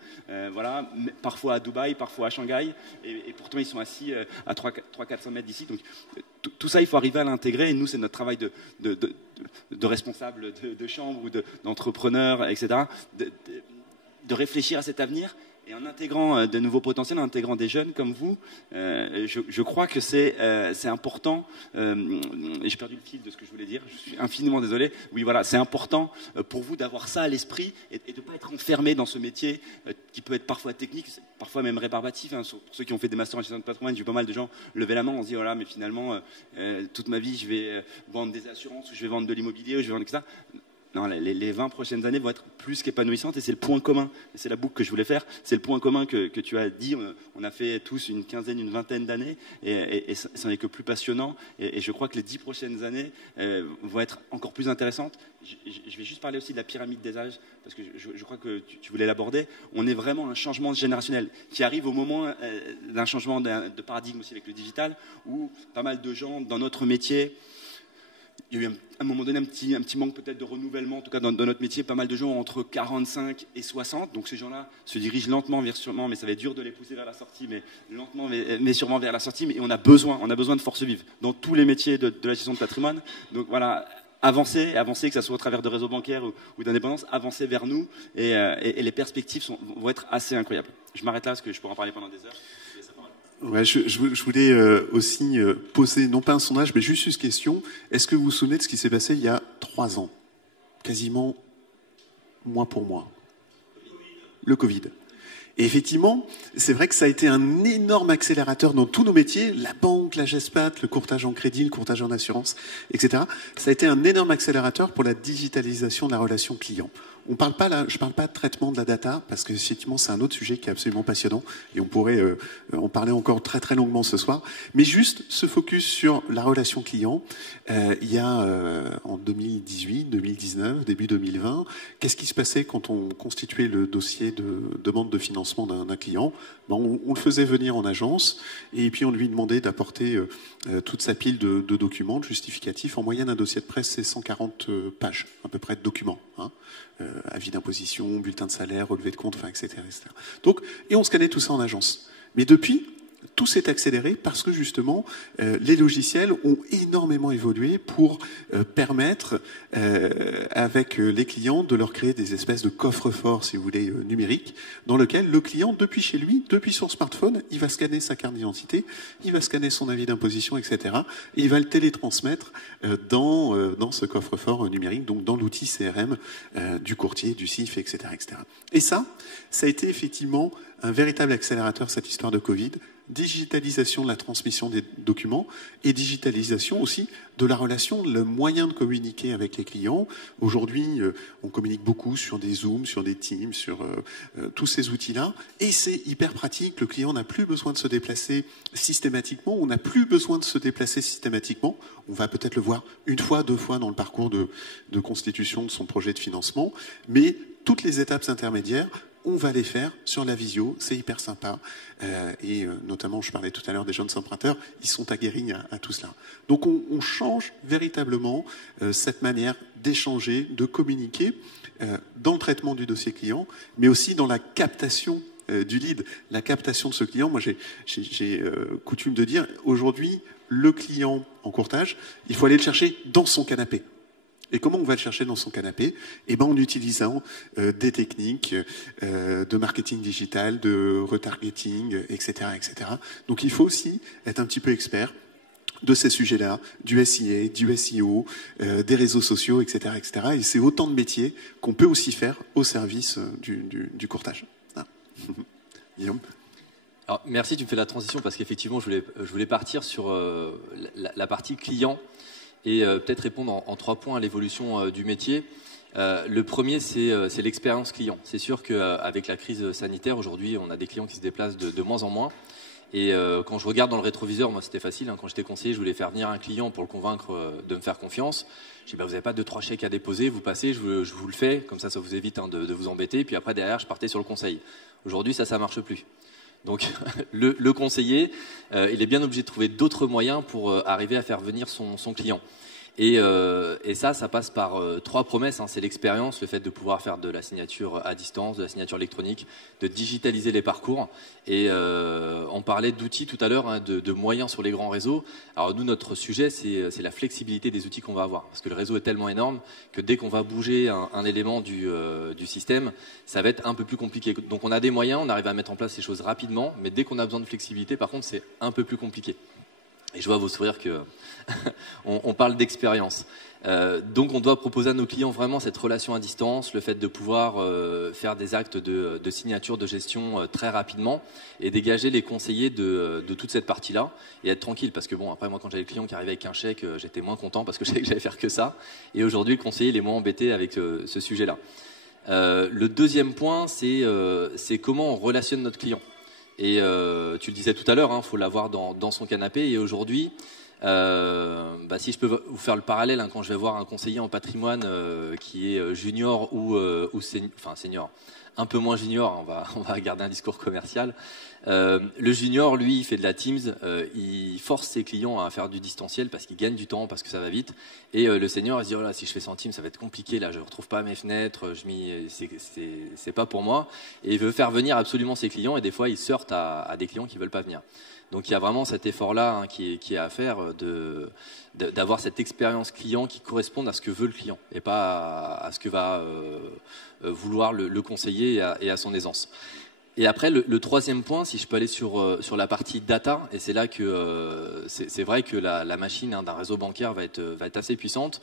voilà, parfois à Dubaï, parfois à Shanghai, et pourtant ils sont assis à 300-400 mètres d'ici. Donc tout ça, il faut arriver à l'intégrer, et nous, c'est notre travail de responsable de chambre ou d'entrepreneur, etc., de réfléchir à cet avenir. Et en intégrant de nouveaux potentiels, en intégrant des jeunes comme vous, je crois que c'est important. Et j'ai perdu le fil de ce que je voulais dire. Je suis infiniment désolé. Oui, voilà, c'est important pour vous d'avoir ça à l'esprit et de ne pas être enfermé dans ce métier qui peut être parfois technique, parfois même rébarbatif. Hein. Pour ceux qui ont fait des masters en gestion de patrimoine, j'ai pas mal de gens lever la main. On se dit voilà, mais finalement, toute ma vie, je vais vendre des assurances, ou je vais vendre de l'immobilier, ou je vais vendre ça. Non, les 20 prochaines années vont être plus qu'épanouissantes, et c'est le point commun, et c'est la boucle que je voulais faire, c'est le point commun que tu as dit. On a fait tous une quinzaine, une vingtaine d'années, et ça n'en est que plus passionnant, et je crois que les 10 prochaines années vont être encore plus intéressantes. Je vais juste parler aussi de la pyramide des âges, parce que je crois que tu voulais l'aborder. On est vraiment un changement générationnel qui arrive au moment d'un changement de paradigme aussi avec le digital, où pas mal de gens dans notre métier, il y a eu à un moment donné un petit manque peut-être de renouvellement, en tout cas dans notre métier, pas mal de gens entre 45 et 60, donc ces gens-là se dirigent lentement vers sûrement, mais ça va être dur de les pousser vers la sortie, mais lentement mais sûrement vers la sortie, mais on a besoin de force vive dans tous les métiers de la gestion de patrimoine. Donc voilà, avancer, que ça soit au travers de réseaux bancaires ou d'indépendance, avancer vers nous, et les perspectives vont être assez incroyables. Je m'arrête là parce que je pourrais en parler pendant des heures. Ouais, je voulais aussi poser, non pas un sondage, mais juste une question. Est-ce que vous vous souvenez de ce qui s'est passé il y a 3 ans? Quasiment mois pour mois. Le Covid. Et effectivement, c'est vrai que ça a été un énorme accélérateur dans tous nos métiers, la banque, la GESPAT, le courtage en crédit, le courtage en assurance, etc. Ça a été un énorme accélérateur pour la digitalisation de la relation client. Je parle pas de traitement de la data, parce que effectivement c'est un autre sujet qui est absolument passionnant, et on pourrait en parler encore très très longuement ce soir. Mais juste ce focus sur la relation client, il y a en 2018, 2019, début 2020, qu'est-ce qui se passait quand on constituait le dossier de demande de financement d'un client? On le faisait venir en agence, et puis on lui demandait d'apporter toute sa pile de documents, de justificatifs. En moyenne, un dossier de presse, c'est 140 pages, à peu près, de documents. Hein. Avis d'imposition, bulletin de salaire, relevé de compte, enfin, etc., etc. Donc, et on scannait tout ça en agence. Mais depuis, tout s'est accéléré parce que justement, les logiciels ont énormément évolué pour permettre, avec les clients, de leur créer des espèces de coffres-forts, si vous voulez, numériques, dans lequel le client, depuis chez lui, depuis son smartphone, il va scanner sa carte d'identité, il va scanner son avis d'imposition, etc., et il va le télétransmettre dans ce coffre-fort numérique, donc dans l'outil CRM du courtier, du CIF, etc., etc. Et ça a été effectivement un véritable accélérateur, cette histoire de Covid. Digitalisation de la transmission des documents et digitalisation aussi de la relation, le moyen de communiquer avec les clients. Aujourd'hui, on communique beaucoup sur des Zooms, sur des Teams, sur tous ces outils-là, et c'est hyper pratique. Le client n'a plus besoin de se déplacer systématiquement, on n'a plus besoin de se déplacer systématiquement. On va peut-être le voir 1 fois, 2 fois dans le parcours de constitution de son projet de financement, mais toutes les étapes intermédiaires, on va les faire sur la visio, c'est hyper sympa. Et notamment, je parlais tout à l'heure des jeunes emprunteurs, ils sont aguerris à tout cela. Donc on change véritablement cette manière d'échanger, de communiquer dans le traitement du dossier client, mais aussi dans la captation du lead, la captation de ce client. Moi, j'ai coutume de dire, aujourd'hui, le client en courtage, il faut aller le chercher dans son canapé. Et comment on va le chercher dans son canapé? Eh ben, en utilisant des techniques de marketing digital, de retargeting, etc., etc. Donc il faut aussi être un petit peu expert de ces sujets-là, du SIA, du SEO, des réseaux sociaux, etc., etc. Et c'est autant de métiers qu'on peut aussi faire au service du courtage. Ah. Guillaume. Alors, merci, tu me fais la transition parce qu'effectivement, je voulais partir sur la partie client et peut-être répondre en 3 points à l'évolution du métier. Le premier, c'est l'expérience client. C'est sûr qu'avec la crise sanitaire, aujourd'hui, on a des clients qui se déplacent de moins en moins. Et quand je regarde dans le rétroviseur, moi c'était facile, hein, quand j'étais conseiller, je voulais faire venir un client pour le convaincre de me faire confiance. Je dis, vous n'avez pas 2-3 chèques à déposer, vous passez, je vous le fais, comme ça vous évite de vous embêter. Puis après, derrière, je partais sur le conseil. Aujourd'hui, ça marche plus. Donc le conseiller, il est bien obligé de trouver d'autres moyens pour arriver à faire venir son client. Et ça passe par 3 promesses. Hein. C'est l'expérience, le fait de pouvoir faire de la signature à distance, de la signature électronique, de digitaliser les parcours. Et on parlait d'outils tout à l'heure, hein, de moyens sur les grands réseaux. Alors nous, notre sujet, c'est la flexibilité des outils qu'on va avoir. Parce que le réseau est tellement énorme que dès qu'on va bouger un élément du système, ça va être un peu plus compliqué. Donc on a des moyens, on arrive à mettre en place ces choses rapidement. Mais dès qu'on a besoin de flexibilité, par contre, c'est un peu plus compliqué. Et je vois vos sourires que on parle d'expérience. Donc on doit proposer à nos clients vraiment cette relation à distance, le fait de pouvoir faire des actes de signature, de gestion très rapidement et dégager les conseillers de toute cette partie-là et être tranquille. Parce que bon, après moi quand j'avais le client qui arrivait avec un chèque, j'étais moins content parce que je savais que j'allais faire que ça. Et aujourd'hui le conseiller il est moins embêté avec ce sujet-là. Le deuxième point, c'est comment on relationne notre client. Et tu le disais tout à l'heure, il faut l'avoir dans son canapé. Et aujourd'hui, si je peux vous faire le parallèle, hein, quand je vais voir un conseiller en patrimoine qui est junior ou senior, un peu moins junior, on va garder un discours commercial. Le junior, lui, il fait de la Teams, il force ses clients à faire du distanciel parce qu'il gagne du temps, parce que ça va vite. Et le senior, il se dit, oh là, si je fais ça en Teams, ça va être compliqué, là, je ne retrouve pas mes fenêtres, c'est pas pour moi. Et il veut faire venir absolument ses clients, et des fois, il se heurte à des clients qui ne veulent pas venir. Donc il y a vraiment cet effort-là hein, qui est à faire d'avoir cette expérience client qui corresponde à ce que veut le client et pas à ce que va vouloir le conseiller et à son aisance. Et après, le troisième point, si je peux aller sur la partie data, et c'est là que c'est vrai que la machine hein, d'un réseau bancaire va être assez puissante.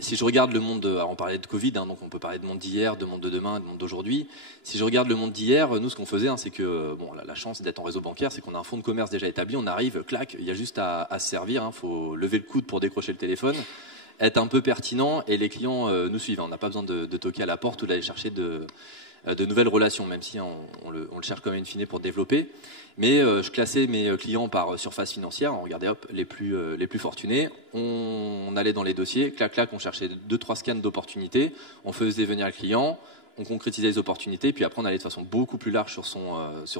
Si je regarde le monde, alors on parlait de Covid, hein, donc on peut parler de monde d'hier, de monde de demain, de monde d'aujourd'hui. Si je regarde le monde d'hier, nous ce qu'on faisait, hein, c'est que bon, la chance d'être en réseau bancaire, c'est qu'on a un fonds de commerce déjà établi, on arrive, clac, il y a juste à se servir, hein, faut lever le coude pour décrocher le téléphone, être un peu pertinent et les clients nous suivent. On n'a pas besoin de toquer à la porte ou d'aller chercher de nouvelles relations, même si on le cherche quand même in fine pour développer. Mais je classais mes clients par surface financière, on regardait hop, les plus fortunés, on allait dans les dossiers, clac clac, on cherchait 2-3 scans d'opportunités, on faisait venir le client, on concrétisait les opportunités, puis après on allait de façon beaucoup plus large sur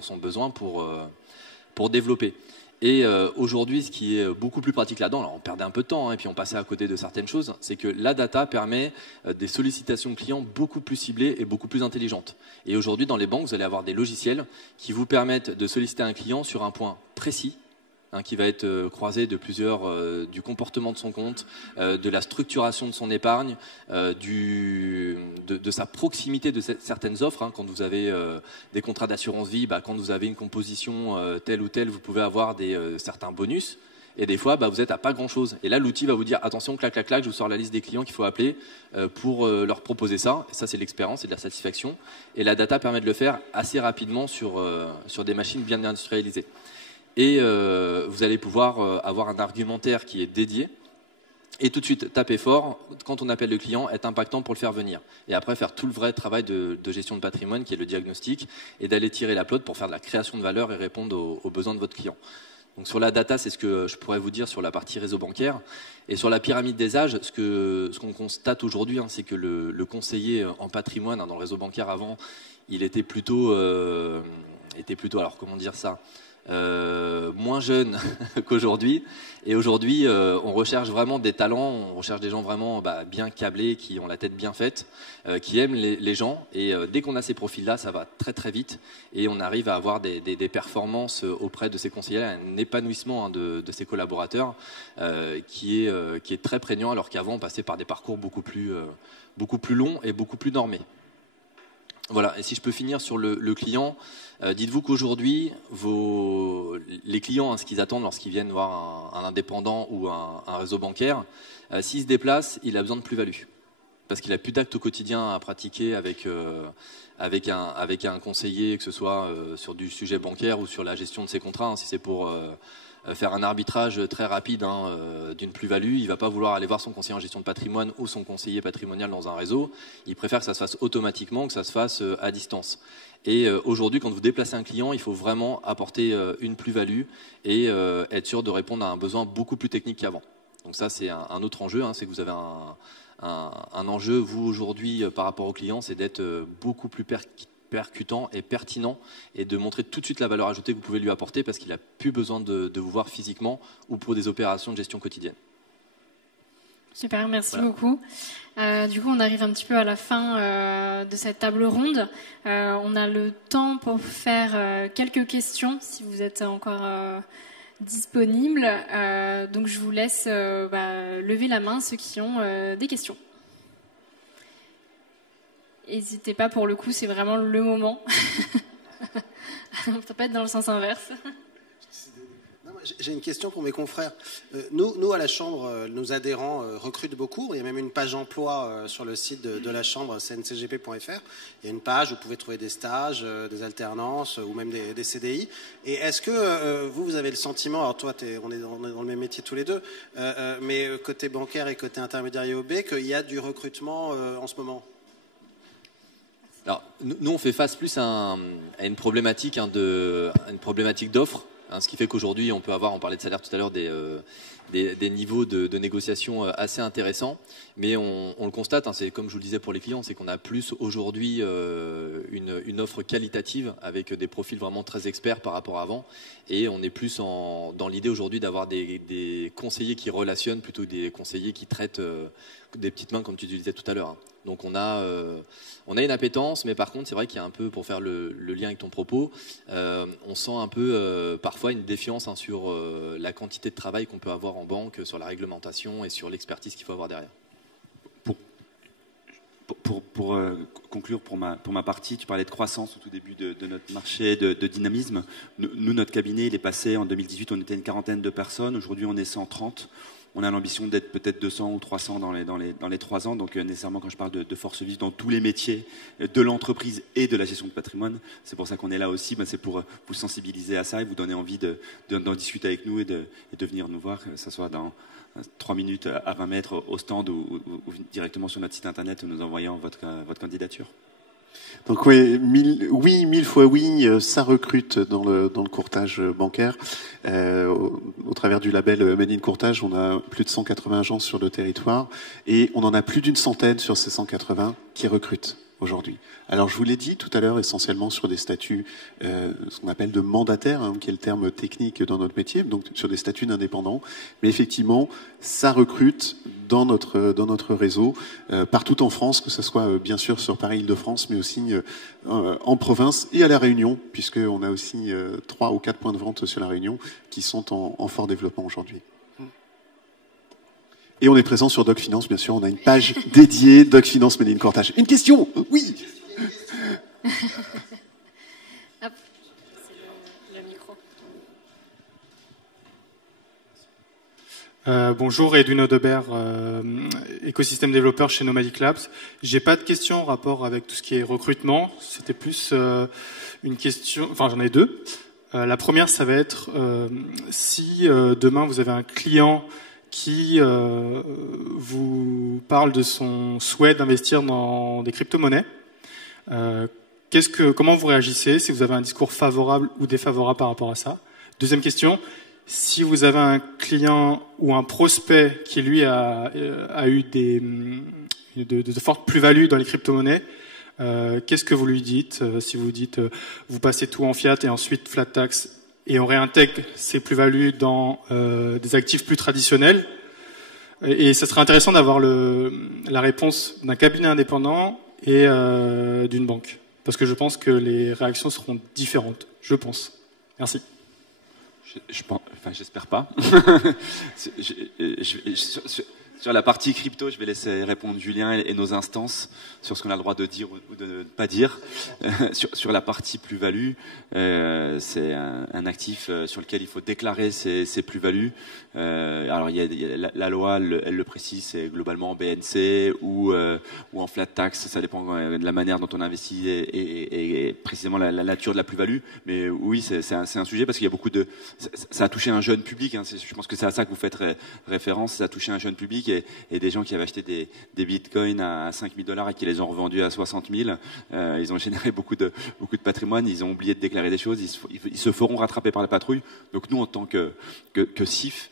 son besoin pour développer. Et aujourd'hui, ce qui est beaucoup plus pratique là-dedans, alors on perdait un peu de temps hein, et puis on passait à côté de certaines choses, c'est que la data permet des sollicitations clients beaucoup plus ciblées et beaucoup plus intelligentes. Et aujourd'hui, dans les banques, vous allez avoir des logiciels qui vous permettent de solliciter un client sur un point précis, hein, qui va être croisé de plusieurs, du comportement de son compte, de la structuration de son épargne, de sa proximité de certaines offres. Hein, quand vous avez des contrats d'assurance vie, quand vous avez une composition telle ou telle, vous pouvez avoir certains bonus. Et des fois, vous êtes à pas grand-chose. Et là, l'outil va vous dire, attention, clac, clac, clac, je vous sors la liste des clients qu'il faut appeler pour leur proposer ça. Et ça, c'est l'expérience et de la satisfaction. Et la data permet de le faire assez rapidement sur des machines bien industrialisées. Et vous allez pouvoir avoir un argumentaire qui est dédié et tout de suite taper fort quand on appelle le client, être impactant pour le faire venir. Et après faire tout le vrai travail de gestion de patrimoine qui est le diagnostic et d'aller tirer la pelote pour faire de la création de valeur et répondre aux besoins de votre client. Donc sur la data, c'est ce que je pourrais vous dire sur la partie réseau bancaire. Et sur la pyramide des âges, ce qu'on constate aujourd'hui, hein, c'est que le conseiller en patrimoine dans le réseau bancaire avant, il était plutôt alors comment dire ça, moins jeunes qu'aujourd'hui. Et aujourd'hui, on recherche vraiment des talents, on recherche des gens vraiment bien câblés, qui ont la tête bien faite, qui aiment les gens. Et dès qu'on a ces profils-là, ça va très très vite. Et on arrive à avoir des performances auprès de ces conseillers, un épanouissement de ces collaborateurs qui est très prégnant, alors qu'avant, on passait par des parcours beaucoup plus longs et beaucoup plus normés. Voilà, et si je peux finir sur le client, dites-vous qu'aujourd'hui, les clients, ce qu'ils attendent lorsqu'ils viennent voir un indépendant ou un réseau bancaire, s'il se déplace, il a besoin de plus-value. Parce qu'il n'a plus d'actes au quotidien à pratiquer avec un conseiller, que ce soit sur du sujet bancaire ou sur la gestion de ses contrats. Si c'est pour faire un arbitrage très rapide d'une plus-value, il ne va pas vouloir aller voir son conseiller en gestion de patrimoine ou son conseiller patrimonial dans un réseau. Il préfère que ça se fasse automatiquement, que ça se fasse à distance. Et aujourd'hui, quand vous déplacez un client, il faut vraiment apporter une plus-value et être sûr de répondre à un besoin beaucoup plus technique qu'avant. Donc ça, c'est un autre enjeu, c'est que vous avez un enjeu, vous, aujourd'hui, par rapport au client, c'est d'être beaucoup plus percutant et pertinent et de montrer tout de suite la valeur ajoutée que vous pouvez lui apporter parce qu'il n'a plus besoin de vous voir physiquement ou pour des opérations de gestion quotidienne. Super, merci beaucoup. Du coup, on arrive un petit peu à la fin de cette table ronde. On a le temps pour faire quelques questions si vous êtes encore disponible. Donc, je vous laisse lever la main ceux qui ont des questions. N'hésitez pas, pour le coup, c'est vraiment le moment. On ne peut pas être dans le sens inverse. J'ai une question pour mes confrères. Nous, à la Chambre, nos adhérents recrutent beaucoup. Il y a même une page emploi sur le site de la Chambre, cncgp.fr. Il y a une page où vous pouvez trouver des stages, des alternances ou même des CDI. Et est-ce que vous avez le sentiment, alors toi, on est dans le même métier tous les deux, mais côté bancaire et côté intermédiaire IOB, qu'il y a du recrutement en ce moment ? Alors, nous, on fait face plus à une problématique d'offres. Ce qui fait qu'aujourd'hui, on peut avoir, on parlait de salaire tout à l'heure, des niveaux de négociation assez intéressants. Mais on le constate, c'est comme je vous le disais pour les clients, c'est qu'on a plus aujourd'hui une offre qualitative avec des profils vraiment très experts par rapport à avant. Et on est plus dans l'idée aujourd'hui d'avoir des conseillers qui relationnent plutôt que des conseillers qui traitent des petites mains, comme tu disais tout à l'heure. Donc on a une appétence, mais par contre c'est vrai qu'il y a un peu, pour faire le lien avec ton propos, on sent un peu parfois une défiance sur la quantité de travail qu'on peut avoir en banque, sur la réglementation et sur l'expertise qu'il faut avoir derrière. Pour conclure pour ma partie, tu parlais de croissance au tout début de notre marché, de dynamisme. Nous, notre cabinet, il est passé en 2018, on était une quarantaine de personnes, aujourd'hui on est 130. On a l'ambition d'être peut-être 200 ou 300 dans les 3 ans. Donc nécessairement, quand je parle de force vive dans tous les métiers de l'entreprise et de la gestion de patrimoine, c'est pour ça qu'on est là aussi. C'est pour vous sensibiliser à ça et vous donner envie d'en discuter avec nous et de venir nous voir, que ce soit dans 3 minutes à 20 mètres au stand ou directement sur notre site internet en nous envoyant votre candidature. Donc oui, 1000 fois oui, ça recrute dans le courtage bancaire. Au travers du label Made in Courtage, on a plus de 180 agences sur le territoire et on en a plus d'une centaine sur ces 180 qui recrutent aujourd'hui. Alors je vous l'ai dit tout à l'heure, essentiellement sur des statuts, ce qu'on appelle de mandataires, qui est le terme technique dans notre métier, donc sur des statuts d'indépendants. Mais effectivement, ça recrute dans notre réseau, partout en France, que ce soit bien sûr sur Paris-Île-de-France, mais aussi en province et à La Réunion, puisqu'on a aussi 3 ou 4 points de vente sur La Réunion qui sont en fort développement aujourd'hui. Et on est présent sur Doc Finance, bien sûr, on a une page dédiée Doc Finance Made in Courtage. Une question ? Oui. Hop, c'est le micro. Bonjour, Edwin Audebert, écosystème développeur chez Nomadic Labs. J'ai pas de question en rapport avec tout ce qui est recrutement. C'était plus une question. Enfin, j'en ai deux. La première, ça va être si demain vous avez un client qui vous parle de son souhait d'investir dans des crypto-monnaies. Comment vous réagissez, si vous avez un discours favorable ou défavorable par rapport à ça? Deuxième question, si vous avez un client ou un prospect qui lui a eu de fortes plus-values dans les crypto-monnaies, qu'est-ce que vous lui dites? Si vous dites vous passez tout en fiat et ensuite flat tax et on réintègre ces plus-values dans des actifs plus traditionnels. Et ça serait intéressant d'avoir la réponse d'un cabinet indépendant et d'une banque. Parce que je pense que les réactions seront différentes. Je pense. Merci. J'espère pas. Sur la partie crypto, je vais laisser répondre Julien et nos instances sur ce qu'on a le droit de dire ou de ne pas dire. Sur la partie plus-value, c'est un actif sur lequel il faut déclarer ses plus-values. Alors il y a la loi, elle le précise, c'est globalement en BNC ou en flat tax. Ça dépend de la manière dont on investit et précisément la nature de la plus-value. Mais oui, c'est un sujet parce qu'il y a beaucoup de... Ça a touché un jeune public. Hein, je pense que c'est à ça que vous faites référence. Ça a touché un jeune public. Et des gens qui avaient acheté des bitcoins à 5 000 $ et qui les ont revendus à 60 000, ils ont généré beaucoup de patrimoine, ils ont oublié de déclarer des choses, ils se feront rattraper par la patrouille. Donc nous, en tant que CIF,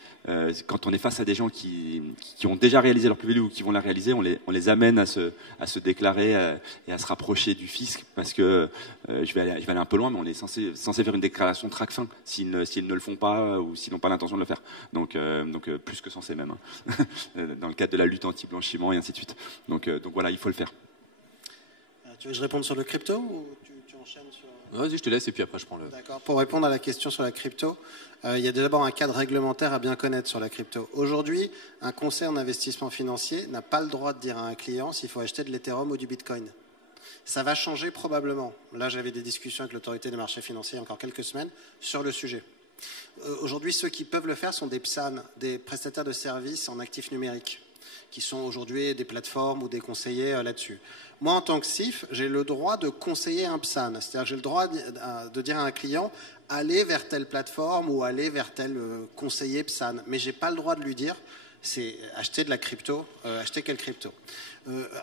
quand on est face à des gens qui ont déjà réalisé leur plus-value ou qui vont la réaliser, on les amène à se déclarer et à se rapprocher du fisc, parce que je vais aller un peu loin, mais on est censé faire une déclaration TRACFIN s'ils ne le font pas ou s'ils n'ont pas l'intention de le faire. Donc plus que censé même, hein. Dans le cadre de la lutte anti-blanchiment et ainsi de suite. Donc voilà, il faut le faire. Tu veux que je réponde sur le crypto ou tu enchaînes sur... Vas-y, je te laisse et puis après je prends le... D'accord. Pour répondre à la question sur la crypto, il y a d'abord un cadre réglementaire à bien connaître sur la crypto. Aujourd'hui, un conseiller en investissement financier n'a pas le droit de dire à un client s'il faut acheter de l'Ethereum ou du Bitcoin. Ça va changer probablement. Là, j'avais des discussions avec l'autorité des marchés financiers il y a encore quelques semaines sur le sujet. Aujourd'hui, ceux qui peuvent le faire sont des PSAN, des prestataires de services en actifs numériques, qui sont aujourd'hui des plateformes ou des conseillers là-dessus. Moi, en tant que CIF, j'ai le droit de conseiller un PSAN. C'est-à-dire que j'ai le droit de dire à un client, allez vers telle plateforme ou allez vers tel conseiller PSAN. Mais je n'ai pas le droit de lui dire, c'est acheter de la crypto, acheter quelle crypto.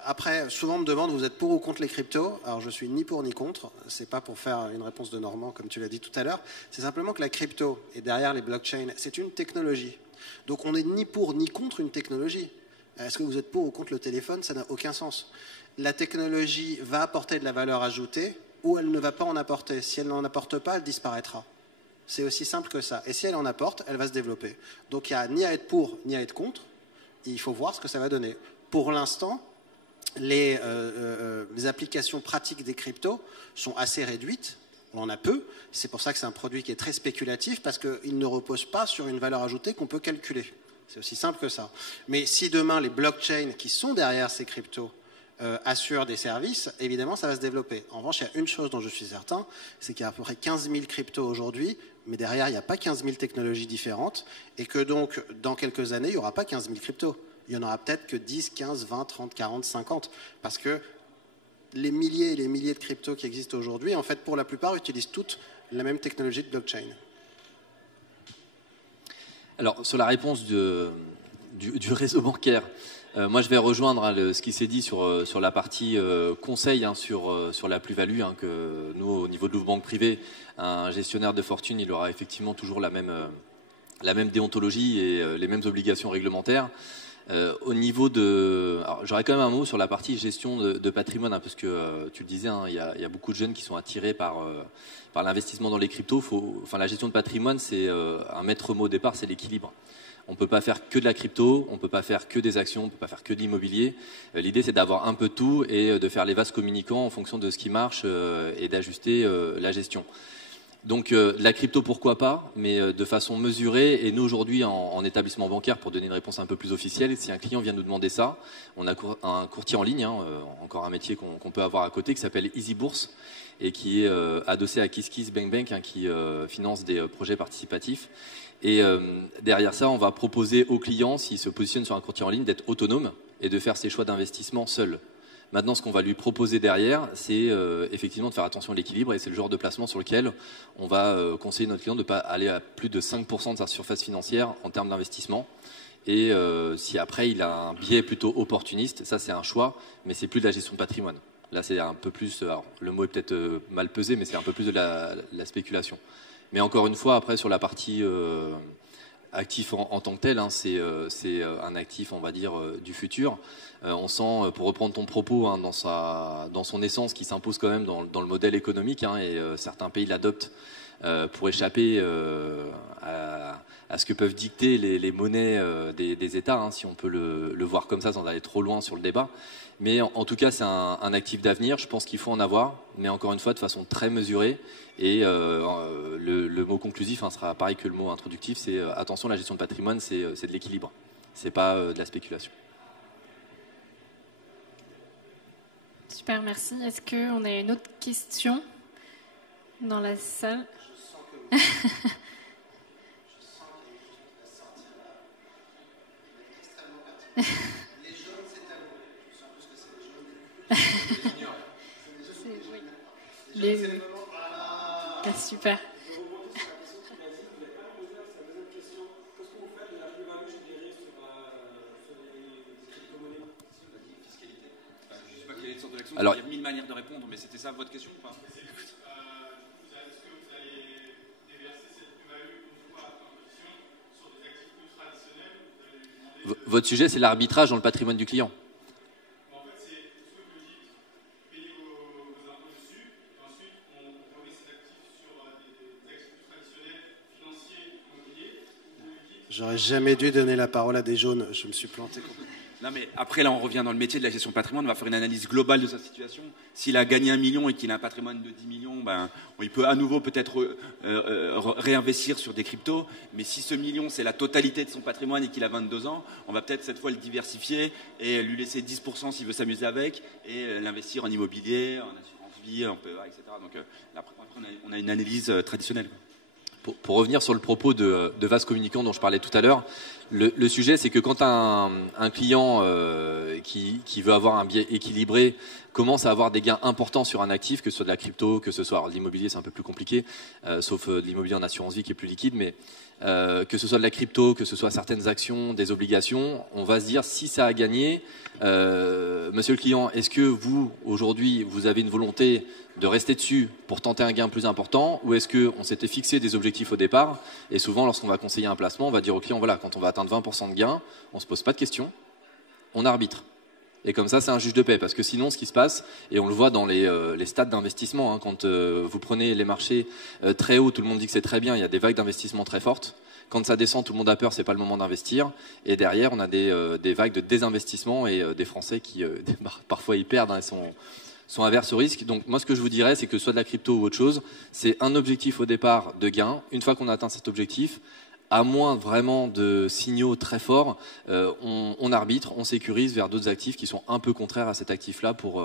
Après, souvent on me demande, vous êtes pour ou contre les cryptos? Alors je suis ni pour ni contre, c'est pas pour faire une réponse de Normand comme tu l'as dit tout à l'heure, c'est simplement que la crypto et derrière les blockchains, c'est une technologie. Donc on n'est ni pour ni contre une technologie. Est-ce que vous êtes pour ou contre le téléphone? Ça n'a aucun sens. La technologie va apporter de la valeur ajoutée ou elle ne va pas en apporter. Si elle n'en apporte pas, elle disparaîtra. C'est aussi simple que ça. Et si elle en apporte, elle va se développer. Donc il n'y a ni à être pour ni à être contre. Il faut voir ce que ça va donner. Pour l'instant, les applications pratiques des cryptos sont assez réduites. On en a peu. C'est pour ça que c'est un produit qui est très spéculatif parce qu'il ne repose pas sur une valeur ajoutée qu'on peut calculer. C'est aussi simple que ça. Mais si demain les blockchains qui sont derrière ces cryptos assurent des services, évidemment ça va se développer. En revanche, il y a une chose dont je suis certain, c'est qu'il y a à peu près 15 000 cryptos aujourd'hui, mais derrière il n'y a pas 15 000 technologies différentes, et que donc dans quelques années il n'y aura pas 15 000 cryptos. Il n'y en aura peut-être que 10, 15, 20, 30, 40, 50, parce que les milliers et les milliers de cryptos qui existent aujourd'hui, en fait pour la plupart utilisent toutes la même technologie de blockchain. Alors, sur la réponse du réseau bancaire, moi je vais rejoindre ce qui s'est dit sur la partie conseil sur la plus-value, que nous, au niveau de l'ouvre-banque privée, un gestionnaire de fortune, il aura effectivement toujours la même déontologie et les mêmes obligations réglementaires. Au niveau de... J'aurais quand même un mot sur la partie gestion de patrimoine, parce que tu le disais, il y a beaucoup de jeunes qui sont attirés par l'investissement dans les cryptos. La gestion de patrimoine, c'est un maître mot au départ, c'est l'équilibre. On ne peut pas faire que de la crypto, on ne peut pas faire que des actions, on ne peut pas faire que de l'immobilier. L'idée, c'est d'avoir un peu de tout et de faire les vases communicants en fonction de ce qui marche et d'ajuster la gestion. Donc la crypto, pourquoi pas, mais de façon mesurée. Et nous, aujourd'hui, en établissement bancaire, pour donner une réponse un peu plus officielle, si un client vient nous demander ça, on a un courtier en ligne, encore un métier qu'on peut avoir à côté, qui s'appelle Easy Bourse et qui est adossé à KissKissBankBank, qui finance des projets participatifs. Et derrière ça, on va proposer aux clients, s'il se positionne sur un courtier en ligne, d'être autonome et de faire ses choix d'investissement seul. Maintenant, ce qu'on va lui proposer derrière, c'est effectivement de faire attention à l'équilibre, et c'est le genre de placement sur lequel on va conseiller notre client de ne pas aller à plus de 5% de sa surface financière en termes d'investissement. Et si après il a un biais plutôt opportuniste, ça c'est un choix, mais c'est plus de la gestion de patrimoine. Là, c'est un peu plus, alors, le mot est peut-être mal pesé, mais c'est un peu plus de la spéculation. Mais encore une fois, après sur la partie actif en tant que tel, c'est un actif, on va dire, du futur. On sent, pour reprendre ton propos, dans son essence, qui s'impose quand même dans le modèle économique, et certains pays l'adoptent pour échapper à ce que peuvent dicter les monnaies des États, hein, si on peut le voir comme ça sans aller trop loin sur le débat. Mais en tout cas, c'est un actif d'avenir. Je pense qu'il faut en avoir, mais encore une fois, de façon très mesurée. Et le mot conclusif sera pareil que le mot introductif, c'est attention, la gestion de patrimoine, c'est de l'équilibre. C'est pas de la spéculation. Super, merci. Est-ce qu'on a une autre question dans la salle? Ah, super. Alors, il y a 1000 manières de répondre, mais c'était ça votre question ou pas? Votre sujet, c'est l'arbitrage dans le patrimoine du client. En fait, c'est ce que vous dites, payer vos impôts dessus, et ensuite on remet ces actifs sur des actifs plus traditionnels, financiers, immobiliers. J'aurais jamais dû donner la parole à des jaunes, je me suis planté complètement. Non, mais après, là, on revient dans le métier de la gestion de patrimoine. On va faire une analyse globale de sa situation. S'il a gagné 1 million et qu'il a un patrimoine de 10 millions, il peut à nouveau peut-être réinvestir sur des cryptos. Mais si ce million, c'est la totalité de son patrimoine et qu'il a 22 ans, on va peut-être cette fois le diversifier et lui laisser 10% s'il veut s'amuser avec et l'investir en immobilier, en assurance vie, en PEA, etc. Donc après, on a une analyse traditionnelle. Pour revenir sur le propos de vase communicant dont je parlais tout à l'heure, le sujet, c'est que quand un client qui veut avoir un biais équilibré commence à avoir des gains importants sur un actif, que ce soit de la crypto, que ce soit de l'immobilier, c'est un peu plus compliqué, sauf de l'immobilier en assurance vie qui est plus liquide, mais que ce soit de la crypto, que ce soit certaines actions, des obligations, on va se dire si ça a gagné, monsieur le client, est-ce que vous, aujourd'hui, vous avez une volonté de rester dessus pour tenter un gain plus important, ou est-ce qu'on s'était fixé des objectifs au départ, et souvent lorsqu'on va conseiller un placement, on va dire au client, voilà, quand on va atteindre 20% de gain, on ne se pose pas de questions, on arbitre. Et comme ça, c'est un juge de paix, parce que sinon, ce qui se passe, et on le voit dans les stades d'investissement, hein, quand vous prenez les marchés très hauts, tout le monde dit que c'est très bien, il y a des vagues d'investissement très fortes. Quand ça descend, tout le monde a peur, c'est pas le moment d'investir. Et derrière, on a des vagues de désinvestissement et des Français qui parfois ils perdent, hein, sont averses au risque. Donc moi, ce que je vous dirais, c'est que soit de la crypto ou autre chose, c'est un objectif au départ de gain. Une fois qu'on a atteint cet objectif, à moins vraiment de signaux très forts, on arbitre, on sécurise vers d'autres actifs qui sont un peu contraires à cet actif-là pour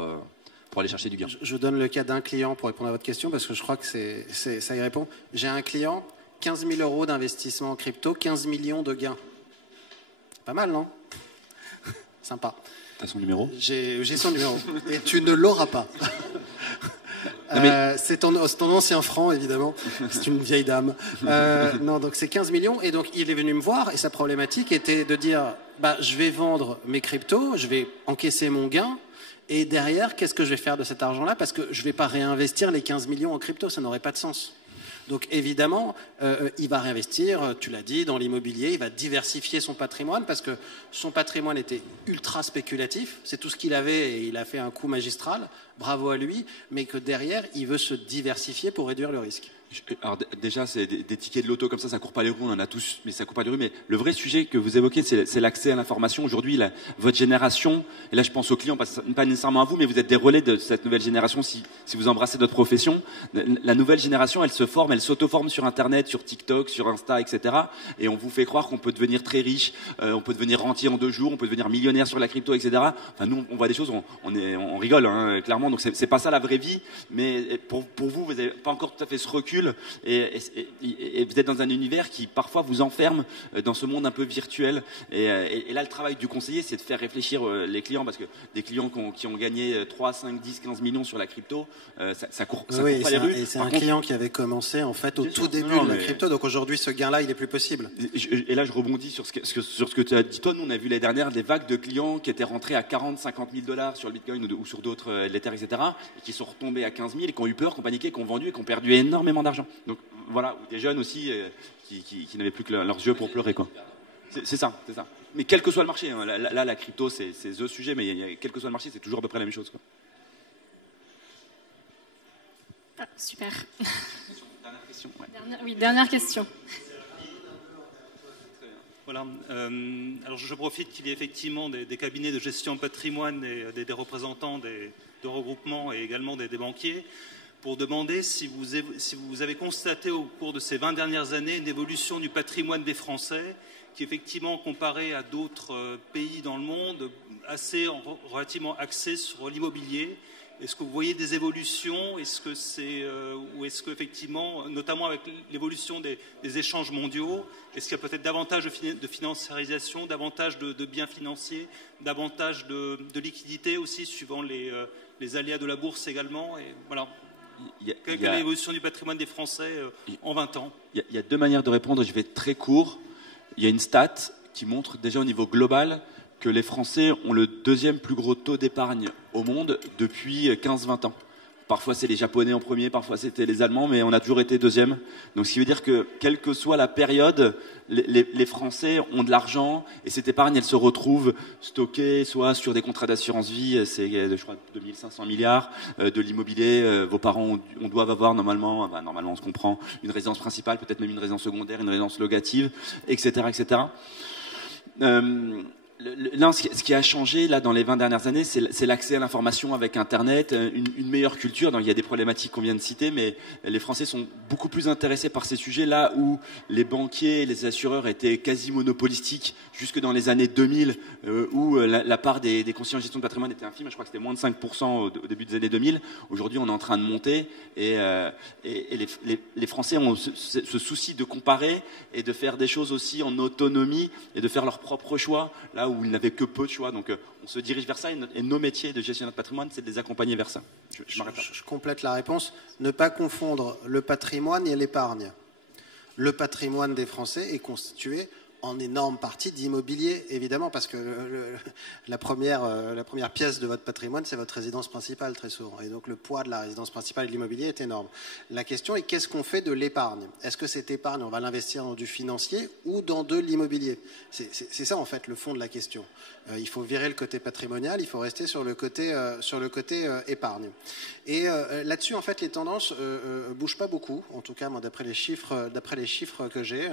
aller chercher du gain. Je donne le cas d'un client pour répondre à votre question, parce que je crois que ça y répond. J'ai un client, 15 000 euros d'investissement en crypto, 15 millions de gains. Pas mal, non? Sympa. T'as son numéro? J'ai son numéro. Et tu ne l'auras pas. C'est ton ancien franc, évidemment. C'est une vieille dame. Non, donc c'est 15 millions. Et donc, il est venu me voir. Et sa problématique était de dire, je vais vendre mes cryptos, je vais encaisser mon gain. Et derrière, qu'est-ce que je vais faire de cet argent-là? Parce que je ne vais pas réinvestir les 15 millions en crypto. Ça n'aurait pas de sens. Donc évidemment, il va réinvestir, tu l'as dit, dans l'immobilier, il va diversifier son patrimoine parce que son patrimoine était ultra spéculatif, c'est tout ce qu'il avait et il a fait un coup magistral, bravo à lui, mais que derrière, il veut se diversifier pour réduire le risque. Alors déjà, c'est des tickets de loto comme ça court pas les rues, on en a tous, mais ça court pas les rues. Mais le vrai sujet que vous évoquez, c'est l'accès à l'information. Aujourd'hui, votre génération, et là je pense aux clients, pas nécessairement à vous, mais vous êtes des relais de cette nouvelle génération si vous embrassez notre profession. La nouvelle génération, elle se forme, elle s'auto-forme sur Internet, sur TikTok, sur Insta, etc. Et on vous fait croire qu'on peut devenir très riche, on peut devenir rentier en 2 jours, on peut devenir millionnaire sur la crypto, etc. Enfin, nous, on voit des choses, on rigole, hein, clairement. Donc c'est pas ça la vraie vie, mais pour vous, vous n'avez pas encore tout à fait ce recul. Et vous êtes dans un univers qui parfois vous enferme dans ce monde un peu virtuel. Et là, le travail du conseiller, c'est de faire réfléchir les clients, parce que des clients qui ont gagné 3, 5, 10, 15 millions sur la crypto, ça court pas les rues. Et c'est un client qui avait commencé en fait au tout début de la crypto. Donc aujourd'hui, ce gain-là, il est plus possible. Et là, je rebondis sur ce que tu as dit. Toi, nous, on a vu l'année dernière des vagues de clients qui étaient rentrés à 40, 50 000 $ sur le Bitcoin ou sur d'autres l'Ether, etc. et qui sont retombés à 15 000 et qui ont eu peur, qui ont paniqué, qui ont vendu et qui ont perdu énormément d'argent. Donc voilà, ou des jeunes aussi qui n'avaient plus que leurs yeux pour pleurer, quoi. C'est ça. Mais quel que soit le marché, hein, là la crypto c'est the sujet, mais quel que soit le marché, c'est toujours à peu près la même chose, quoi. Ah, super. question. Dernière question. Voilà. Alors je profite qu'il y ait effectivement des cabinets de gestion de patrimoine et des représentants de regroupements et également des banquiers pour demander si vous avez constaté au cours de ces 20 dernières années une évolution du patrimoine des Français qui effectivement, comparé à d'autres pays dans le monde, relativement axé sur l'immobilier. Est-ce que vous voyez des évolutions? Ou est-ce qu'effectivement, notamment avec l'évolution des échanges mondiaux, est-ce qu'il y a peut-être davantage de financiarisation, davantage de biens financiers, davantage de liquidités aussi, suivant les aléas de la bourse également? Et voilà. Quelle est l'évolution du patrimoine des Français en 20 ans? Il y a deux manières de répondre, je vais être très court. Il y a une stat qui montre déjà au niveau global que les Français ont le deuxième plus gros taux d'épargne au monde depuis 15-20 ans. Parfois c'est les Japonais en premier, parfois c'était les Allemands, mais on a toujours été deuxième. Donc ce qui veut dire que quelle que soit la période, les Français ont de l'argent et cette épargne, elle se retrouve stockée soit sur des contrats d'assurance vie, c'est je crois 2500 milliards, de l'immobilier, vos parents doivent avoir normalement on se comprend, une résidence principale, peut-être même une résidence secondaire, une résidence locative, etc. etc. Ce qui a changé là dans les 20 dernières années, c'est l'accès à l'information avec Internet, une meilleure culture. Donc, il y a des problématiques qu'on vient de citer, mais les Français sont beaucoup plus intéressés par ces sujets là où les banquiers et les assureurs étaient quasi monopolistiques jusque dans les années 2000, où la part des conseillers en gestion de patrimoine était infime. Je crois que c'était moins de 5% au début des années 2000. Aujourd'hui, on est en train de monter et les Français ont ce souci de comparer et de faire des choses aussi en autonomie et de faire leurs propres choix là où ils n'avaient que peu de choix. Donc on se dirige vers ça et nos métiers de gestionnaire de patrimoine, c'est de les accompagner vers ça. Je complète la réponse. Ne pas confondre le patrimoine et l'épargne. Le patrimoine des Français est constitué en énorme partie d'immobilier, évidemment, parce que la première pièce de votre patrimoine, c'est votre résidence principale, très souvent. Et donc, le poids de la résidence principale et de l'immobilier est énorme. La question est, qu'est-ce qu'on fait de l'épargne? Est-ce que cette épargne, on va l'investir dans du financier ou dans de l'immobilier? C'est ça, en fait, le fond de la question. Il faut virer le côté patrimonial, il faut rester sur le côté épargne. Et là-dessus, en fait, les tendances bougent pas beaucoup. En tout cas, moi, d'après les chiffres que j'ai,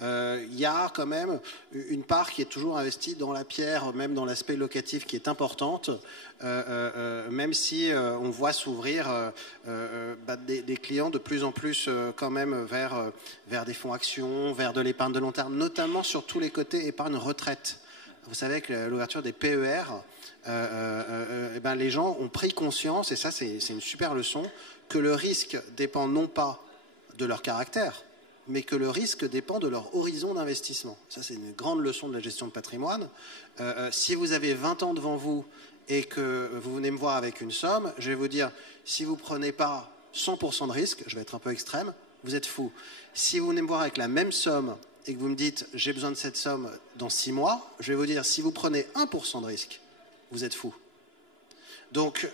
il y a quand même une part qui est toujours investie dans la pierre, même dans l'aspect locatif, qui est importante, même si on voit s'ouvrir des clients de plus en plus quand même vers des fonds actions, vers de l'épargne de long terme, notamment sur tous les côtés épargne retraite. Vous savez que l'ouverture des PER, les gens ont pris conscience, et ça c'est une super leçon, que le risque dépend non pas de leur caractère, mais que le risque dépend de leur horizon d'investissement. Ça, c'est une grande leçon de la gestion de patrimoine. Si vous avez 20 ans devant vous et que vous venez me voir avec une somme, je vais vous dire, si vous ne prenez pas 100% de risque, je vais être un peu extrême, vous êtes fou. Si vous venez me voir avec la même somme et que vous me dites, j'ai besoin de cette somme dans 6 mois, je vais vous dire, si vous prenez 1% de risque, vous êtes fou. Donc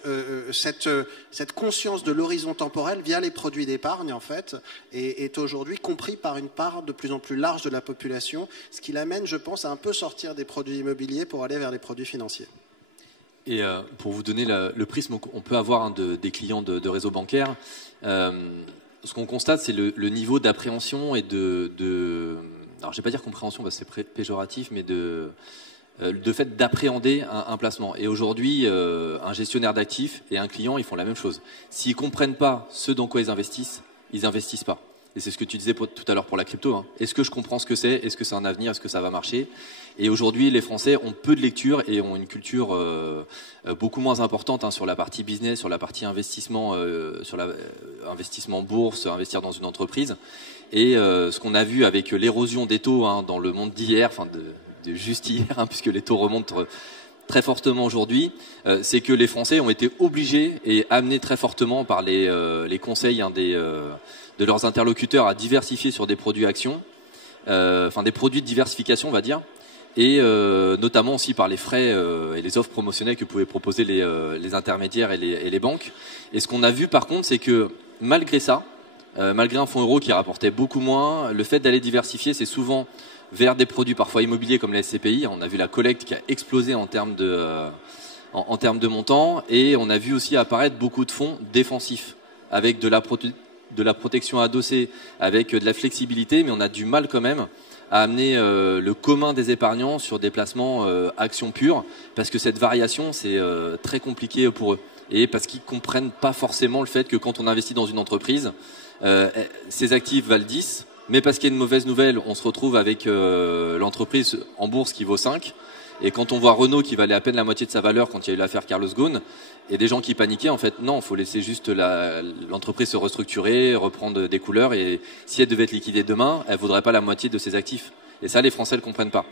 cette conscience de l'horizon temporel via les produits d'épargne en fait est aujourd'hui compris par une part de plus en plus large de la population, ce qui l'amène, je pense, à un peu sortir des produits immobiliers pour aller vers les produits financiers. Et pour vous donner le prisme qu'on peut avoir des clients de réseaux bancaires, ce qu'on constate, c'est le niveau d'appréhension et alors je ne vais pas dire compréhension parce que c'est péjoratif, mais de fait d'appréhender un placement. Et aujourd'hui, un gestionnaire d'actifs et un client, ils font la même chose. S'ils ne comprennent pas ce dans quoi ils investissent pas. Et c'est ce que tu disais tout à l'heure pour la crypto. Hein. Est-ce que je comprends ce que c'est? Est-ce que c'est un avenir? Est-ce que ça va marcher? Et aujourd'hui, les Français ont peu de lecture et ont une culture beaucoup moins importante sur la partie business, sur la partie investissement, sur investissement bourse, investir dans une entreprise. Et ce qu'on a vu avec l'érosion des taux dans le monde d'hier, de juste hier, puisque les taux remontent très fortement aujourd'hui, c'est que les Français ont été obligés et amenés très fortement par les conseils de leurs interlocuteurs à diversifier sur des produits actions, des produits de diversification, on va dire, et notamment aussi par les frais et les offres promotionnelles que pouvaient proposer les intermédiaires et les banques. Et ce qu'on a vu par contre, c'est que malgré ça, malgré un fonds euro qui rapportait beaucoup moins, le fait d'aller diversifier, c'est souvent vers des produits parfois immobiliers comme les SCPI. On a vu la collecte qui a explosé en termes de montants, et on a vu aussi apparaître beaucoup de fonds défensifs avec de de la protection adossée avec de la flexibilité, mais on a du mal quand même à amener le commun des épargnants sur des placements actions pures, parce que cette variation, c'est très compliqué pour eux. Et parce qu'ils ne comprennent pas forcément le fait que quand on investit dans une entreprise, ses actifs valent 10, mais parce qu'il y a une mauvaise nouvelle, on se retrouve avec l'entreprise en bourse qui vaut 5. Et quand on voit Renault qui valait à peine la moitié de sa valeur quand il y a eu l'affaire Carlos Ghosn, il y a des gens qui paniquaient. En fait, non, il faut laisser juste l'entreprise se restructurer, reprendre des couleurs. Et si elle devait être liquidée demain, elle ne vaudrait pas la moitié de ses actifs. Et ça, les Français ne le comprennent pas.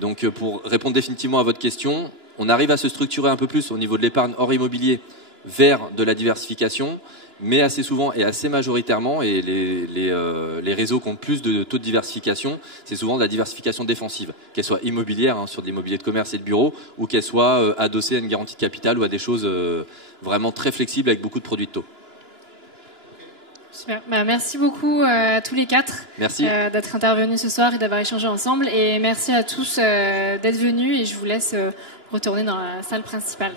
Donc, pour répondre définitivement à votre question, on arrive à se structurer un peu plus au niveau de l'épargne hors immobilier vers de la diversification, mais assez souvent et assez majoritairement, et les réseaux qui ont plus de taux de diversification, c'est souvent de la diversification défensive, qu'elle soit immobilière, sur de l'immobilier de commerce et de bureau, ou qu'elle soit adossée à une garantie de capital ou à des choses vraiment très flexibles avec beaucoup de produits de taux. Super. Merci beaucoup à tous les quatre d'être intervenus ce soir et d'avoir échangé ensemble. Et merci à tous d'être venus, et je vous laisse retourner dans la salle principale.